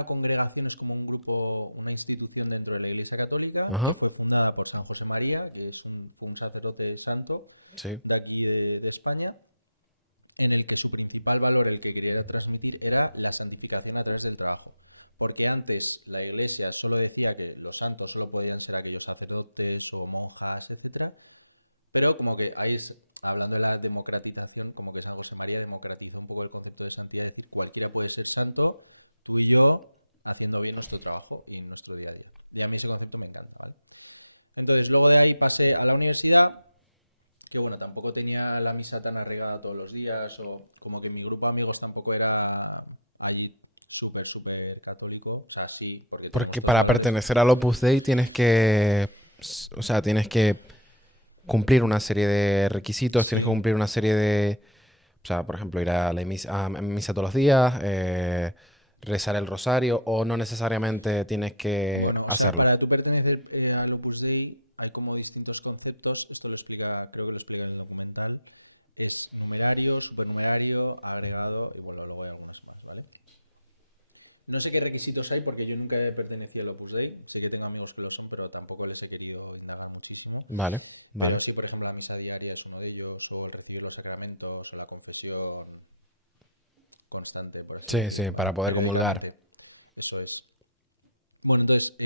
congregación, es como un grupo, una institución dentro de la Iglesia Católica. Ajá. Fue fundada por San José María, que es un sacerdote santo Sí. de aquí de España, en el que su principal valor, el que quería transmitir, era la santificación a través del trabajo. Porque antes la Iglesia solo decía que los santos solo podían ser aquellos sacerdotes o monjas, etcétera, pero como que ahí hablando de la democratización, como que San José María democratizó un poco el concepto de santidad, es decir, cualquiera puede ser santo, tú y yo, haciendo bien nuestro trabajo y nuestro día a día. Y a mí ese concepto me encanta, ¿vale? Entonces, luego de ahí pasé a la universidad, que bueno, tampoco tenía la misa tan arraigada todos los días, o como que mi grupo de amigos tampoco era allí súper católico, o sea, sí, porque... Porque para pertenecer al Opus Dei tienes que, o sea, tienes que cumplir una serie de requisitos, tienes que cumplir una serie de, o sea, por ejemplo, ir a la misa todos los días, rezar el rosario o no necesariamente tienes que Bueno, o sea, hacerlo? para tú pertenecer al Opus Dei hay como distintos conceptos, esto lo explica, creo que lo explica en el documental, es numerario, supernumerario, agregado y bueno, luego hay algunos más, ¿vale? No sé qué requisitos hay porque yo nunca he pertenecido al Opus Dei, sé que tengo amigos que lo son, pero tampoco les he querido indagar muchísimo. Vale, Pero vale. sí, por ejemplo, la misa diaria es uno de ellos, o el recibir los sacramentos, o la confesión constante, por así Sí, sí, decirlo, para poder comulgar. periódicamente. Eso es. Bueno, entonces,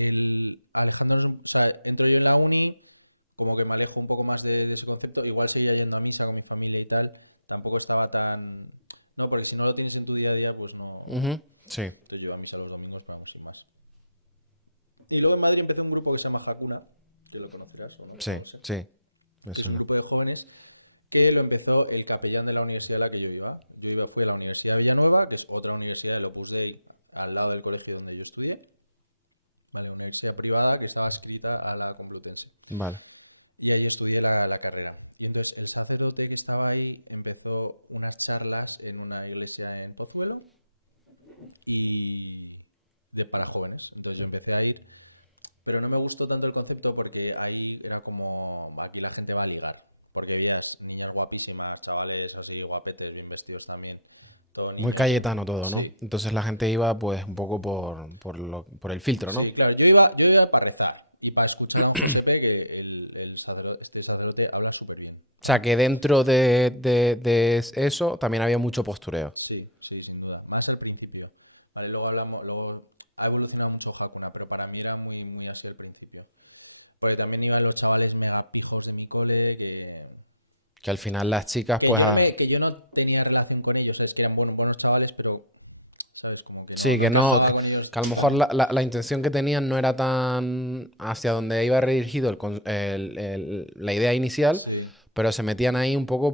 Alejandro, o sea, entro yo en la uni, como que me alejo un poco más de ese concepto, igual seguía yendo a misa con mi familia y tal, tampoco estaba tan... No, porque si no lo tienes en tu día a día, pues no... Ujú, sí, Entonces yo iba a misa los domingos, vamos, sin más. Y luego en Madrid empezó un grupo que se llama Hakuna, que lo conocerás o no, sí, no sé, sí, me que es un suena. grupo de jóvenes que lo empezó el capellán de la universidad a la que yo iba. Fui a la Universidad de Villanueva, que es otra universidad del Opus Dei, al lado del colegio donde yo estudié, ¿vale? Una universidad privada que estaba adscrita a la Complutense. Vale. Y ahí estudié la carrera. Y entonces el sacerdote que estaba ahí empezó unas charlas en una iglesia en Pozuelo y para jóvenes. Entonces yo empecé a ir, pero no me gustó tanto el concepto porque ahí era como, aquí la gente va a ligar, porque veías niñas guapísimas, chavales así guapetes, bien vestidos también, todo Muy niños. cayetano todo, ¿no? Sí, Entonces la gente iba pues un poco por el filtro, ¿no? sí, claro, yo iba para rezar y para escuchar a un príncipe que este sacerdote habla súper bien. O sea, que dentro de eso también había mucho postureo. Sí, sí, sin duda. Más al principio. Vale, luego hablamos, luego ha evolucionado mucho Hakuna, pero para mí era muy, muy así al principio. Porque también iban los chavales mega pijos de mi cole Que al final las chicas pues... que yo no tenía relación con ellos, es que eran buenos chavales, pero, ¿sabes? Como que Sí, no que no, conectaba con ellos. que a lo mejor la intención que tenían no era tan hacia donde iba redirigido la idea inicial, Sí. pero se metían ahí un poco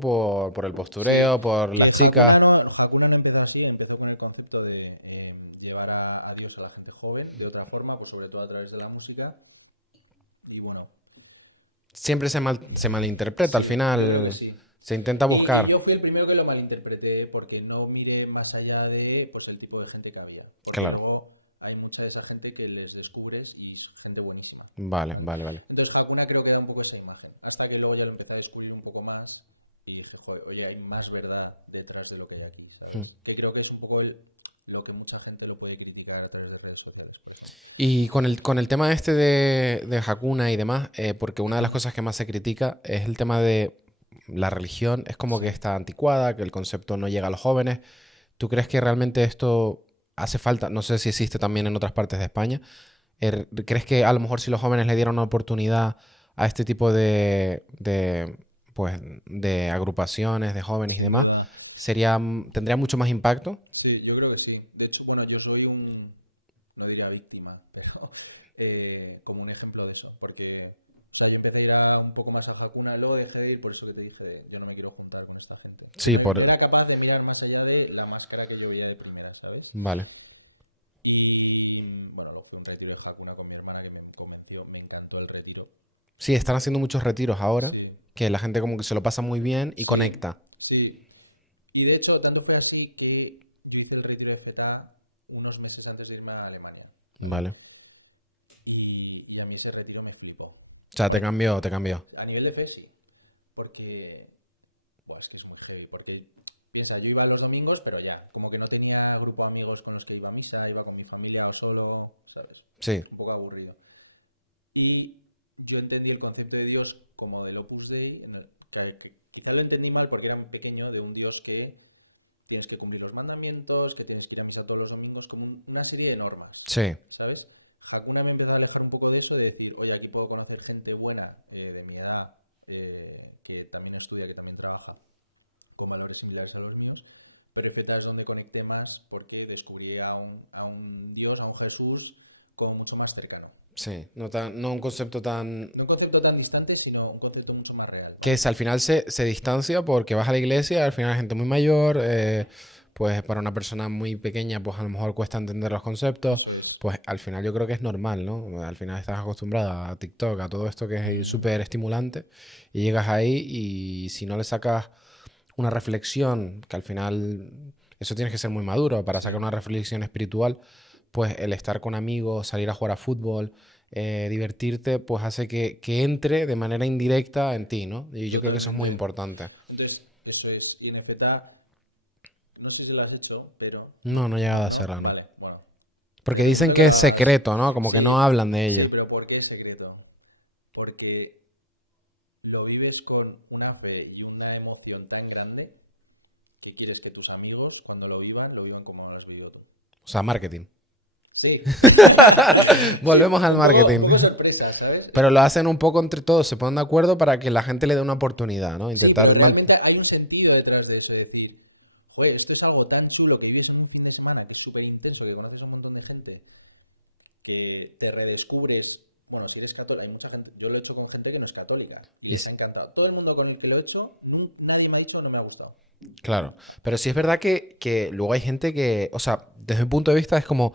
por el postureo, Sí, por y las en Hakuna chicas. no, Hakuna no empezó así, empezó con el concepto de llevar a Dios a la gente joven, de otra forma, pues sobre todo a través de la música. Y bueno, Siempre se malinterpreta, al sí, yo creo que final sí. se intenta Y buscar. yo fui el primero que lo malinterpreté porque no miré más allá de pues, el tipo de gente que había. Porque Claro, luego hay mucha de esa gente que les descubres y es gente buenísima. vale, ¿Vale? vale, vale. Entonces Hakuna creo que da un poco esa imagen. Hasta que luego ya lo empecé a descubrir un poco más y dije, joder, oye, hay más verdad detrás de lo que hay aquí, Hmm. ¿sabes? Que creo que es un poco lo que mucha gente lo puede criticar a través de redes sociales, por ejemplo. Y con el tema este de Hakuna y demás, porque una de las cosas que más se critica es el tema de la religión, es como que está anticuada, que el concepto no llega a los jóvenes. ¿Tú crees que realmente esto hace falta? No sé si existe también en otras partes de España. ¿Crees que a lo mejor si los jóvenes le dieran una oportunidad a este tipo pues, de agrupaciones de jóvenes y demás, Ya. tendría mucho más impacto? Sí, yo creo que sí. De hecho, bueno, yo soy no diría víctima, pero como un ejemplo de eso. Porque, o sea, yo empecé a ir un poco más a Hakuna, luego dejé de ir por eso que te dije, yo no me quiero juntar con esta gente. Sí, No era capaz de mirar más allá de la máscara que yo veía de primera, ¿sabes? Vale. Y, bueno, fue un retiro de Hakuna con mi hermana que me convenció, me encantó el retiro. Sí, están haciendo muchos retiros ahora, Sí, que la gente como que se lo pasa muy bien y sí, conecta. sí. Y de hecho, tanto fue así que yo hice el retiro de ZA unos meses antes de irme a Alemania. Vale. Y a mí ese retiro me flipó. O sea, te cambió, te cambió. A nivel de fe, sí. Porque, bueno, es que es muy heavy. Porque, piensa, yo iba los domingos, pero ya, como que no tenía grupo de amigos con los que iba a misa, iba con mi familia o solo, ¿sabes? Sí, Un poco aburrido. Y yo entendí el concepto de Dios como del Opus Dei, que quizá lo entendí mal porque era muy pequeño, de un Dios que tienes que cumplir los mandamientos, que tienes que ir a misa todos los domingos, como una serie de normas, sí, ¿sabes? Hakuna me empezó a alejar un poco de eso, de decir, oye, aquí puedo conocer gente buena de mi edad, que también estudia, que también trabaja, con valores similares a los míos, pero es donde conecté más porque descubrí a un Dios, a un Jesús, como mucho más cercano. sí. No un concepto tan... No un concepto tan distante, sino un concepto mucho más real. Que al final se distancia porque vas a la iglesia, al final hay gente muy mayor, pues para una persona muy pequeña pues a lo mejor cuesta entender los conceptos, Eso es. pues al final yo creo que es normal, ¿no? Al final estás acostumbrado a TikTok, a todo esto que es súper estimulante y llegas ahí y si no le sacas una reflexión, que al final eso tienes que ser muy maduro para sacar una reflexión espiritual. Pues el estar con amigos, salir a jugar a fútbol, divertirte, pues hace que entre de manera indirecta en ti, ¿no? Y yo creo que eso es muy Totalmente. importante. Entonces, eso es. Y en FTA, no sé si lo has hecho, pero... No, no he llegado a ¿No? hacerlo, ¿no? Vale, bueno. Porque dicen Yo que es trabajaba... secreto, ¿no? Como que no Sí, hablan de sí, ello. pero ¿por qué es secreto? Porque lo vives con una fe y una emoción tan grande que quieres que tus amigos, cuando lo vivan como lo has vivido tú. O sea, marketing. Sí, sí, Volvemos al un marketing. poco sorpresa, ¿sabes? Pero lo hacen un poco entre todos, se ponen de acuerdo para que la gente le dé una oportunidad, ¿no? Sí, Intentar... pero realmente hay un sentido detrás de eso, es decir, oye, esto es algo tan chulo que vives en un fin de semana, que es súper intenso, que conoces a un montón de gente, que te redescubres, bueno, si eres católica, hay mucha gente, yo lo he hecho con gente que no es católica, y y les ha s- encantado. Todo el mundo con el que lo he hecho, nadie me ha dicho no me ha gustado. claro. Pero sí es verdad que luego hay gente que, o sea, desde mi punto de vista es como...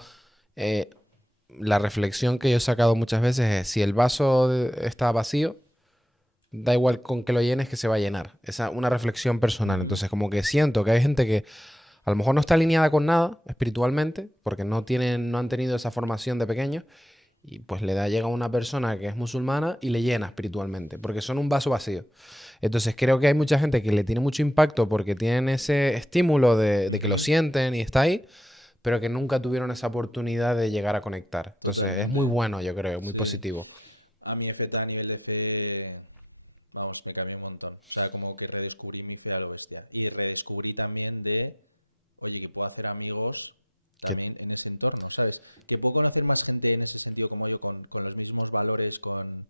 eh, la reflexión que yo he sacado muchas veces es, si el vaso está vacío, da igual con que lo llenes que se va a llenar. Esa es una reflexión personal. Entonces, como que siento que hay gente que a lo mejor no está alineada con nada espiritualmente, porque no han tenido esa formación de pequeños, y pues llega una persona que es musulmana y le llena espiritualmente, porque son un vaso vacío. Entonces creo que hay mucha gente que le tiene mucho impacto porque tienen ese estímulo de que lo sienten y está ahí, pero que nunca tuvieron esa oportunidad de llegar a conectar. Entonces es muy Totalmente. bueno, yo creo, muy Sí. positivo. A mí FT a nivel de fe, vamos, me cambió un montón. O sea, como que redescubrí mi fe a lo bestia. Y redescubrí también de, oye, que puedo hacer amigos Que, también en ese entorno, ¿sabes? Que puedo conocer más gente en ese sentido como yo, con los mismos valores, con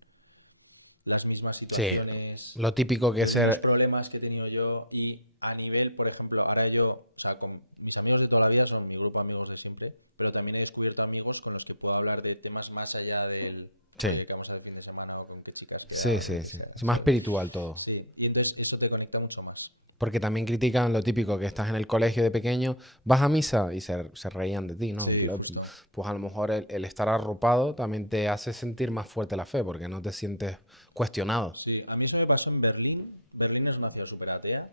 las mismas sí, situaciones, lo típico que es los mismos ser... problemas que he tenido yo. Y a nivel, por ejemplo, ahora yo, o sea, con mis amigos de toda la vida son mi grupo de amigos de siempre, pero también he descubierto amigos con los que puedo hablar de temas más allá del nos Sí, dedicamos al fin de semana o con qué chicas sí, quedamos o sí, lo que sí. sea. Es más espiritual todo. Sí, y entonces esto te conecta mucho más. Porque también critican lo típico, que estás en el colegio de pequeño, vas a misa y se reían de ti, ¿no? En Sí, plan, justo. pues a lo mejor el estar arropado también te hace sentir más fuerte la fe, porque no te sientes cuestionado. Sí, a mí eso me pasó en Berlín. Berlín es una ciudad súper atea.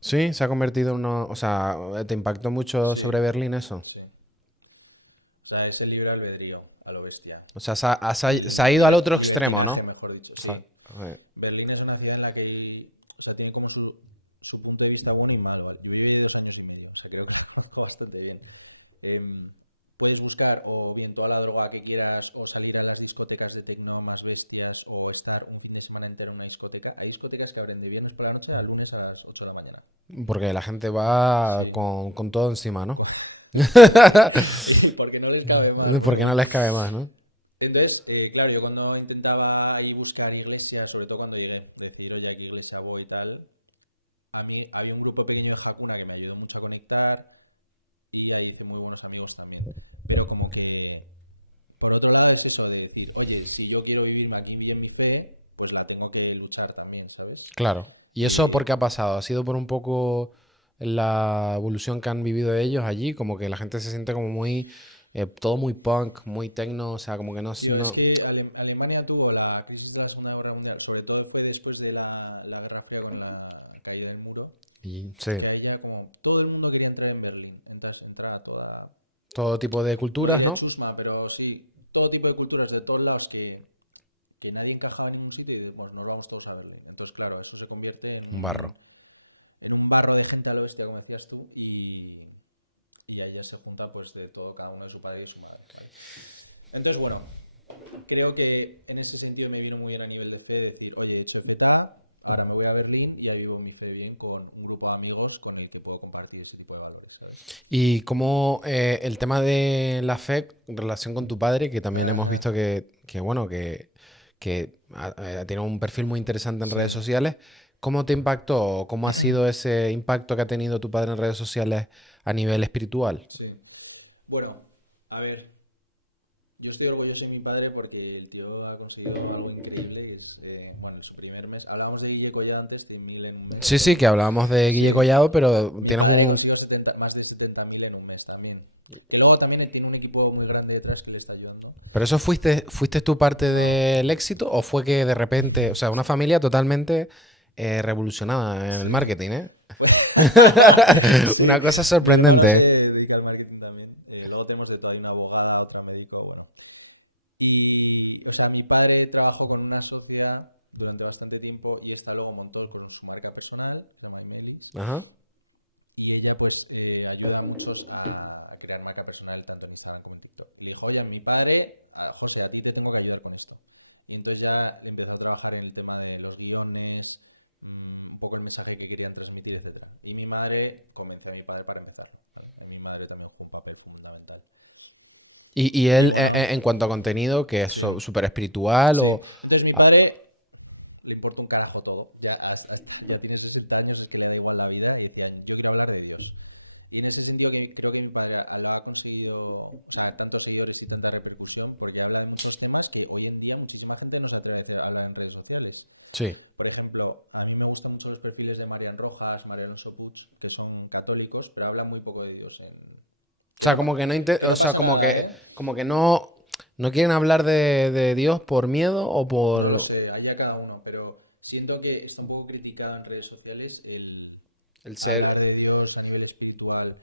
Sí, se ha convertido en uno, o sea, ¿te impactó mucho Sí, sobre Berlín eso? sí. O sea, es el libre albedrío a lo bestia. O sea, se ha ido al Libertad, otro extremo, libertinaje, ¿no? mejor dicho. O sea, Sí. Berlín es una ciudad en la que o sea, tiene como su punto de vista bueno y malo. Yo viví 2 años y medio, o sea, creo que lo conozco bastante bien. Puedes buscar o bien toda la droga que quieras o salir a las discotecas de tecno más bestias o estar un fin de semana entero en una discoteca. Hay discotecas que abren de viernes por la noche a lunes a las 8 de la mañana. porque la gente va Sí. con todo encima, ¿no? Sí, porque no les cabe más. Porque no les cabe más, ¿no? Entonces, claro, yo cuando intentaba ahí buscar iglesias, sobre todo cuando llegué, decir, oye, ¿a qué iglesia voy y tal? A mí había un grupo pequeño de Hakuna que me ayudó mucho a conectar y ahí hice muy buenos amigos también. Pero como que, por otro lado, es eso de decir, oye, si yo quiero vivirme aquí bien mi fe, pues la tengo que luchar también, ¿sabes? Claro. ¿Y eso por qué ha pasado? ¿Ha sido por un poco la evolución que han vivido ellos allí? Como que la gente se siente como muy, todo muy punk, muy techno, o sea, como que no, Tío, es no... que Alemania tuvo la crisis de la Segunda Guerra Mundial, sobre todo fue después de la Guerra Fría con la caída del muro, Sí, que ahí ya como todo el mundo quería entrar en Berlín, entrar a toda, todo tipo de no culturas, diría ¿no? chusma, pero sí, todo tipo de culturas de todos lados que nadie encajaba en ningún sitio y pues nos vamos todos a Berlín. Entonces, claro, eso se convierte Un barro. en un barro de gente al oeste, como decías tú, y ahí ya se junta pues de todo, cada uno de su padre y su madre, ¿sabes? Entonces, bueno, creo que en ese sentido me vino muy bien a nivel de fe decir, oye, he hecho el PETA, ahora me voy a Berlín y ahí vivo mi fe bien con un grupo de amigos con el que puedo compartir ese tipo de valores, ¿sabes? Y como el tema de la fe en relación con tu padre, que también hemos visto bueno, que tiene un perfil muy interesante en Sí, redes sociales, ¿cómo te impactó? ¿Cómo ha sido ese impacto que ha tenido tu padre en redes sociales a nivel espiritual? sí. Bueno, a ver, yo estoy orgulloso de mi padre porque el tío ha conseguido algo increíble, que es, bueno, en su primer mes, hablábamos de Guille Collado antes, de 1000 en un mes. Sí, sí, que hablábamos de Guille Collado, pero Mi tienes padre un... consiguió más de 70.000 en un mes también. Que luego también él tiene un equipo muy grande detrás que le está ayudando. ¿Pero eso fuiste tú parte del éxito o fue que de repente, o sea, una familia totalmente revolucionada en el marketing, ¿eh? Sí, Una cosa mi padre sorprendente. se dedica al marketing también. Luego tenemos de todo, hay una abogada, otra médico, bueno. Y, o sea, mi padre trabajó con una sociedad durante bastante tiempo y esta luego montó con su marca personal, se llama Imelis, Ajá. y ella pues ayuda a muchos a crear marca personal tanto en Instagram como en TikTok. Y le dijo, oye, mi padre, José, a ti te tengo que ayudar con esto. Y entonces ya empezó a trabajar en el tema de los guiones, un poco el mensaje que querían transmitir, etcétera. Y mi madre convenció a mi padre para empezar. A mi madre también fue un papel fundamental. Y él, en cuanto a contenido, que es Sí, súper espiritual o... sí. Entonces mi Ah, padre le importa un carajo todo. Ya tiene 60 años, es que le da igual la vida y decía, yo quiero hablar de Dios. Y en ese sentido que creo que mi padre ha conseguido, o sea, tantos seguidores y tanta repercusión porque habla de muchos temas que hoy en día muchísima gente no se atreve a hablar en redes sociales. sí. Por ejemplo, a mí me gustan mucho los perfiles de Marian Rojas, Mariano Puig, que son católicos, pero hablan muy poco de Dios. O sea, como que no, Que o no sea, pasa nada, ¿eh? como que no, no quieren hablar de Dios por miedo o No lo por sé, allá cada uno, pero siento que está un poco criticado en redes sociales el el hablar ser... de Dios a nivel espiritual.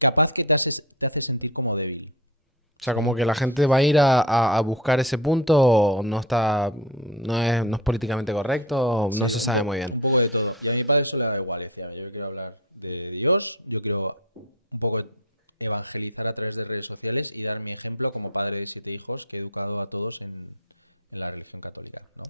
Capaz que te hace sentir como débil. O sea, como que la gente va a ir a buscar ese punto, no está, no es políticamente correcto, no Sí, se sabe muy bien. un poco de todo. Y a mi padre eso le da igual, decía, yo quiero hablar de Dios, yo quiero un poco evangelizar a través de redes sociales y dar mi ejemplo como padre de 7 hijos que he educado a todos en la religión católica, ¿no?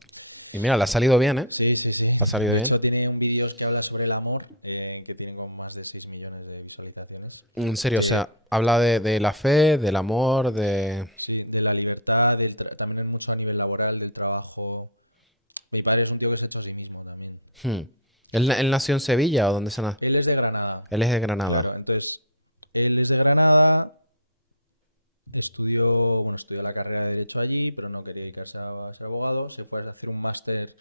Y mira, le ha salido bien, ¿eh? Sí, sí, sí. Le ha salido De bien. hecho, tiene un vídeo que habla sobre el amor, que tiene como más de 6 millones de visualizaciones. En Es serio, o súper bueno. sea, habla de la fe, del amor, de... Sí, de la libertad, también mucho a nivel laboral, del trabajo. Mi padre es un tío que se ha hecho a sí mismo también. Hmm. ¿Él nació en Sevilla o dónde se nace? Él es de Granada. Él es de Granada. Claro, entonces, él es de Granada, estudió la carrera de Derecho allí, pero no quería dedicarse a ser abogado, se fue a hacer un máster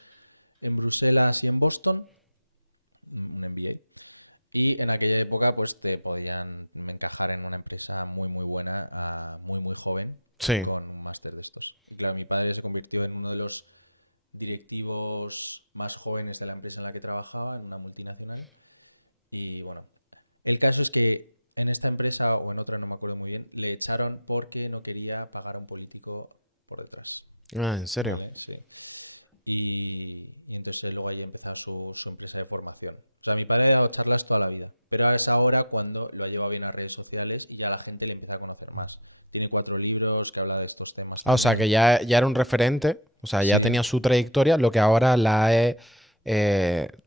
en Bruselas y en Boston, un MBA, y en aquella época pues te podían encajar en una empresa muy muy buena, muy muy joven, Sí. con un máster de estos. Y claro, mi padre se convirtió en uno de los directivos más jóvenes de la empresa en la que trabajaba, en una multinacional, y bueno, el caso es que en esta empresa o en otra, no me acuerdo muy bien, le echaron porque no quería pagar a un político por detrás. Ah, ¿en serio? Sí. Y entonces luego ahí empezó su empresa de formación. O sea, mi padre ha dado charlas toda la vida, pero es ahora cuando lo ha llevado bien a redes sociales y ya la gente le empieza a conocer más. Tiene 4 libros que habla de estos temas Ah, o sea, también. que ya era un referente, o sea, ya Sí, tenía su trayectoria, lo que ahora la he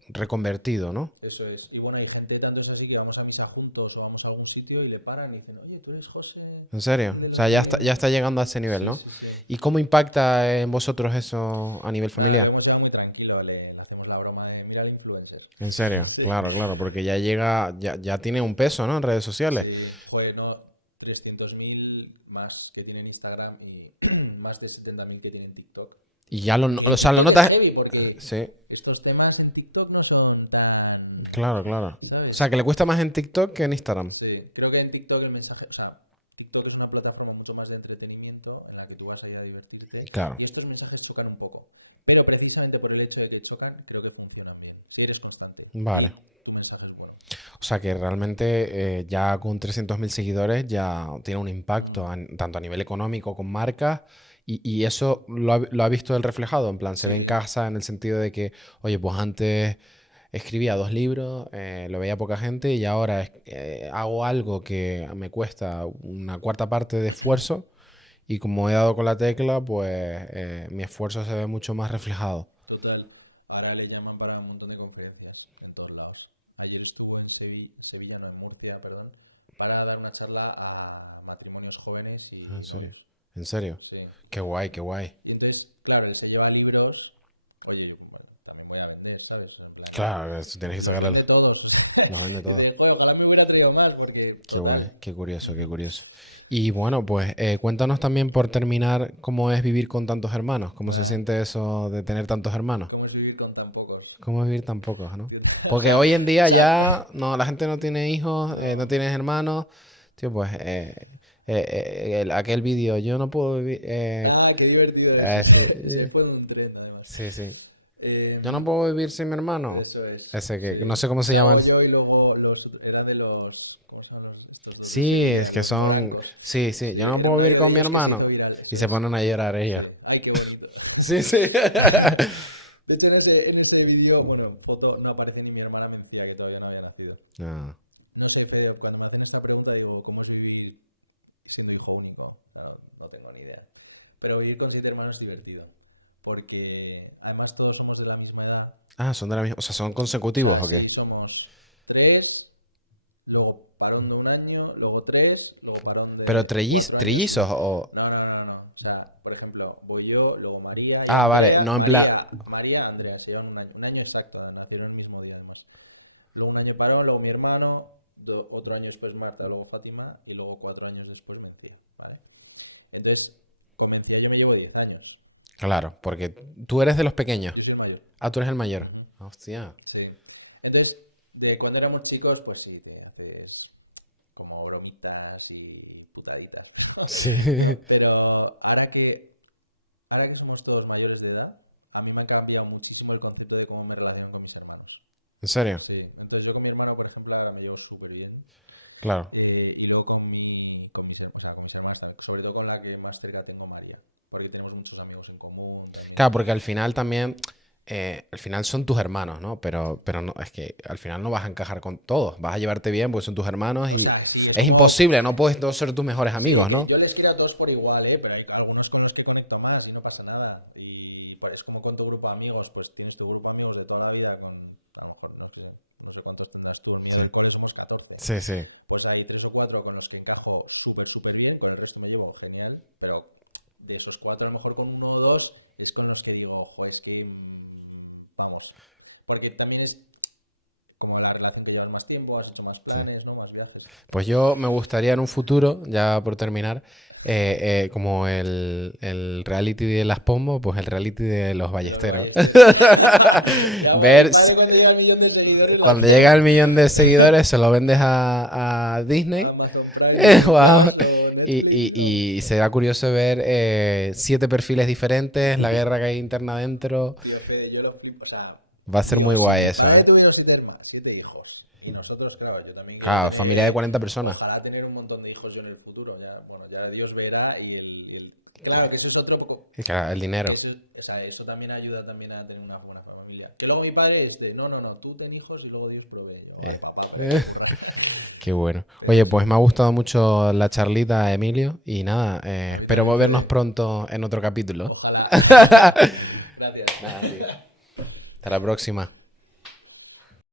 reconvertido, ¿no? eso es. Y bueno, hay gente tanto es así que vamos a misa juntos o vamos a algún sitio y le paran y dicen, oye, tú eres José ¿En serio? de O no sea, sé ya qué. está llegando a ese nivel, Sí, ¿no? sí, sí. ¿Y cómo impacta en vosotros eso a nivel Nada, lo familiar? vemos ya muy tranquilo, le hacemos la broma de mira el influencer. En serio, Sí, claro, claro, porque ya llega, ya tiene un peso, ¿no? En redes sociales. sí, fue no 300.000 más que tiene en Instagram y más de 70.000 que tiene en TikTok. Y ya Y o sea, lo TikTok es notas. heavy porque Sí, estos temas en TikTok no son tan, claro, claro. O ¿sabes? sea, que le cuesta más en TikTok que en Instagram. Sí, creo que en TikTok el mensaje, o sea, TikTok es una plataforma mucho más de entretenimiento en la que tú vas a ir a divertirte Claro, y estos mensajes chocan un poco. Pero precisamente por el hecho de que chocan, creo que funcionan bien. Si eres constante vale. y tu mensaje es bueno. O sea, que realmente ya con 300.000 seguidores ya tiene un impacto, tanto a nivel económico con marcas, y eso lo ha visto él reflejado, en plan, se ve en Sí, casa en el sentido de que, oye, pues antes escribía 2 libros, lo veía poca gente y ahora hago algo que me cuesta una cuarta parte de esfuerzo y como he dado con la tecla, pues mi esfuerzo se ve mucho más reflejado. total. Ahora le llaman para un montón de conferencias en todos lados. Ayer estuvo en Sevilla, no, en Murcia, perdón, para dar una charla a matrimonios jóvenes Ah, y ¿en serio? novios. ¿En serio? Sí. Qué guay, qué guay. Y entonces, claro, él se lleva libros. Oye, bueno, también voy a vender, ¿sabes? En plan, Claro, eso tienes que los sacarle, vende todos. los vende Y todo. dice, bueno, ojalá me hubiera traído más porque, Qué guay, total, qué curioso, qué curioso. Y bueno, pues cuéntanos también por terminar cómo es vivir con tantos hermanos, cómo se bueno, siente eso de tener tantos hermanos, ¿cómo es vivir con tan pocos? cómo es vivir tan pocos, ¿no? Porque hoy en día ya no, la gente no tiene hijos, no tiene hermanos, tío, pues aquel vídeo, yo no puedo vivir, Ah, qué divertido es. sí, Se pone un tren, además. sí, sí, Eh, Yo no puedo vivir sin mi hermano. Eso es. Ese que Sí. no sé cómo se llaman. Yo y luego era de los, ¿cómo se llaman estos dos? Sí, es que son... Polacos. Sí, sí, yo no Que puedo no vivir con mi se hizo hermano. viral. Y se ponen a llorar ellos. Ay, qué bonito. Sí, sí. De hecho, en ese vídeo, bueno, foto no aparece ni mi hermana, mentira que todavía no había nacido. No. No sé, pero cuando me hacen esta pregunta digo, ¿cómo es vivir siendo hijo único? No tengo ni idea. Pero vivir con 7 hermanos es divertido. Porque además todos somos de la misma edad. Ah, son de la misma... O sea, ¿son consecutivos o Así qué? somos 3, luego parón de un año, luego 3, luego parón de ¿Pero 4 años. trillizos o...? No. O sea, por ejemplo, voy yo, luego María, y Ah, vale, Andrea. no en plan... María, Andrea, se llevan un año exacto, nacieron el mismo día además. Luego un año parón, luego mi hermano, otro año después Marta, luego Fátima, y luego 4 años después Mencía, ¿vale? Entonces, con Mencía yo me llevo 10 años. Claro, porque tú eres de los pequeños. Yo soy mayor. Ah, tú eres el mayor. Hostia. Sí. Entonces, de cuando éramos chicos, pues sí, te haces como bromitas y putaditas. Sí. Pero ahora que somos todos mayores de edad, a mí me ha cambiado muchísimo el concepto de cómo me relaciono con mis hermanos. ¿En serio? Sí. Entonces yo con mi hermano, por ejemplo, ahora me llevo súper bien. Claro. Y luego con mis hermanas, sobre todo con la que más cerca tengo, María. Porque tenemos muchos amigos en común. También. Claro, porque al final también... al final son tus hermanos, ¿no? Pero no, es que al final no vas a encajar con todos. Vas a llevarte bien porque son tus hermanos y... O sea, sí, Es imposible, no puedes todos ser tus mejores amigos, ¿no? Yo les quiero a todos por igual, pero hay algunos con los que conecto más y no pasa nada. Y pues, es como con tu grupo de amigos, pues tienes tu grupo de amigos de toda la vida, con, a lo mejor no sé cuántos tendrás tú, en el cole somos 14. Sí, sí. Pues hay 3 o 4 con los que encajo súper bien, con el resto me llevo genial, pero de esos 4 a lo mejor con 1 o 2 es con los que digo, ojo, es que vamos, porque también es como la relación te lleva más tiempo, has hecho más planes, ¿no? Más viajes. Pues yo me gustaría en un futuro, ya por terminar, como el reality de las Pombo, pues el reality de los ballesteros. Ver si- Cuando llega el millón de seguidores, cuando llega el millón de seguidores, se lo vendes a Disney. Amazon Prime, Wow. Amazon Y, Netflix, y será curioso ver 7 perfiles diferentes, la guerra que hay interna dentro. y es que yo lo flipo, o sea, Va a ser muy guay eso, ahora ¿eh? tú tuvimos 7 hijos, y nosotros, claro, yo también quiero Claro, tener- familia de 40 personas. Ojalá tener un montón de hijos yo en el futuro, ya Dios verá, claro, que eso es otro poco. Y claro, el dinero. Eso también ayuda también a tener una buena familia. Que luego mi padre dice, no, tú ten hijos y luego Dios provee. Yo, papá, Qué bueno. Oye, pues me ha gustado mucho la charlita, Emilio. Y nada, espero vernos pronto en otro capítulo. ojalá. Gracias. Nada, tío. Hasta la próxima.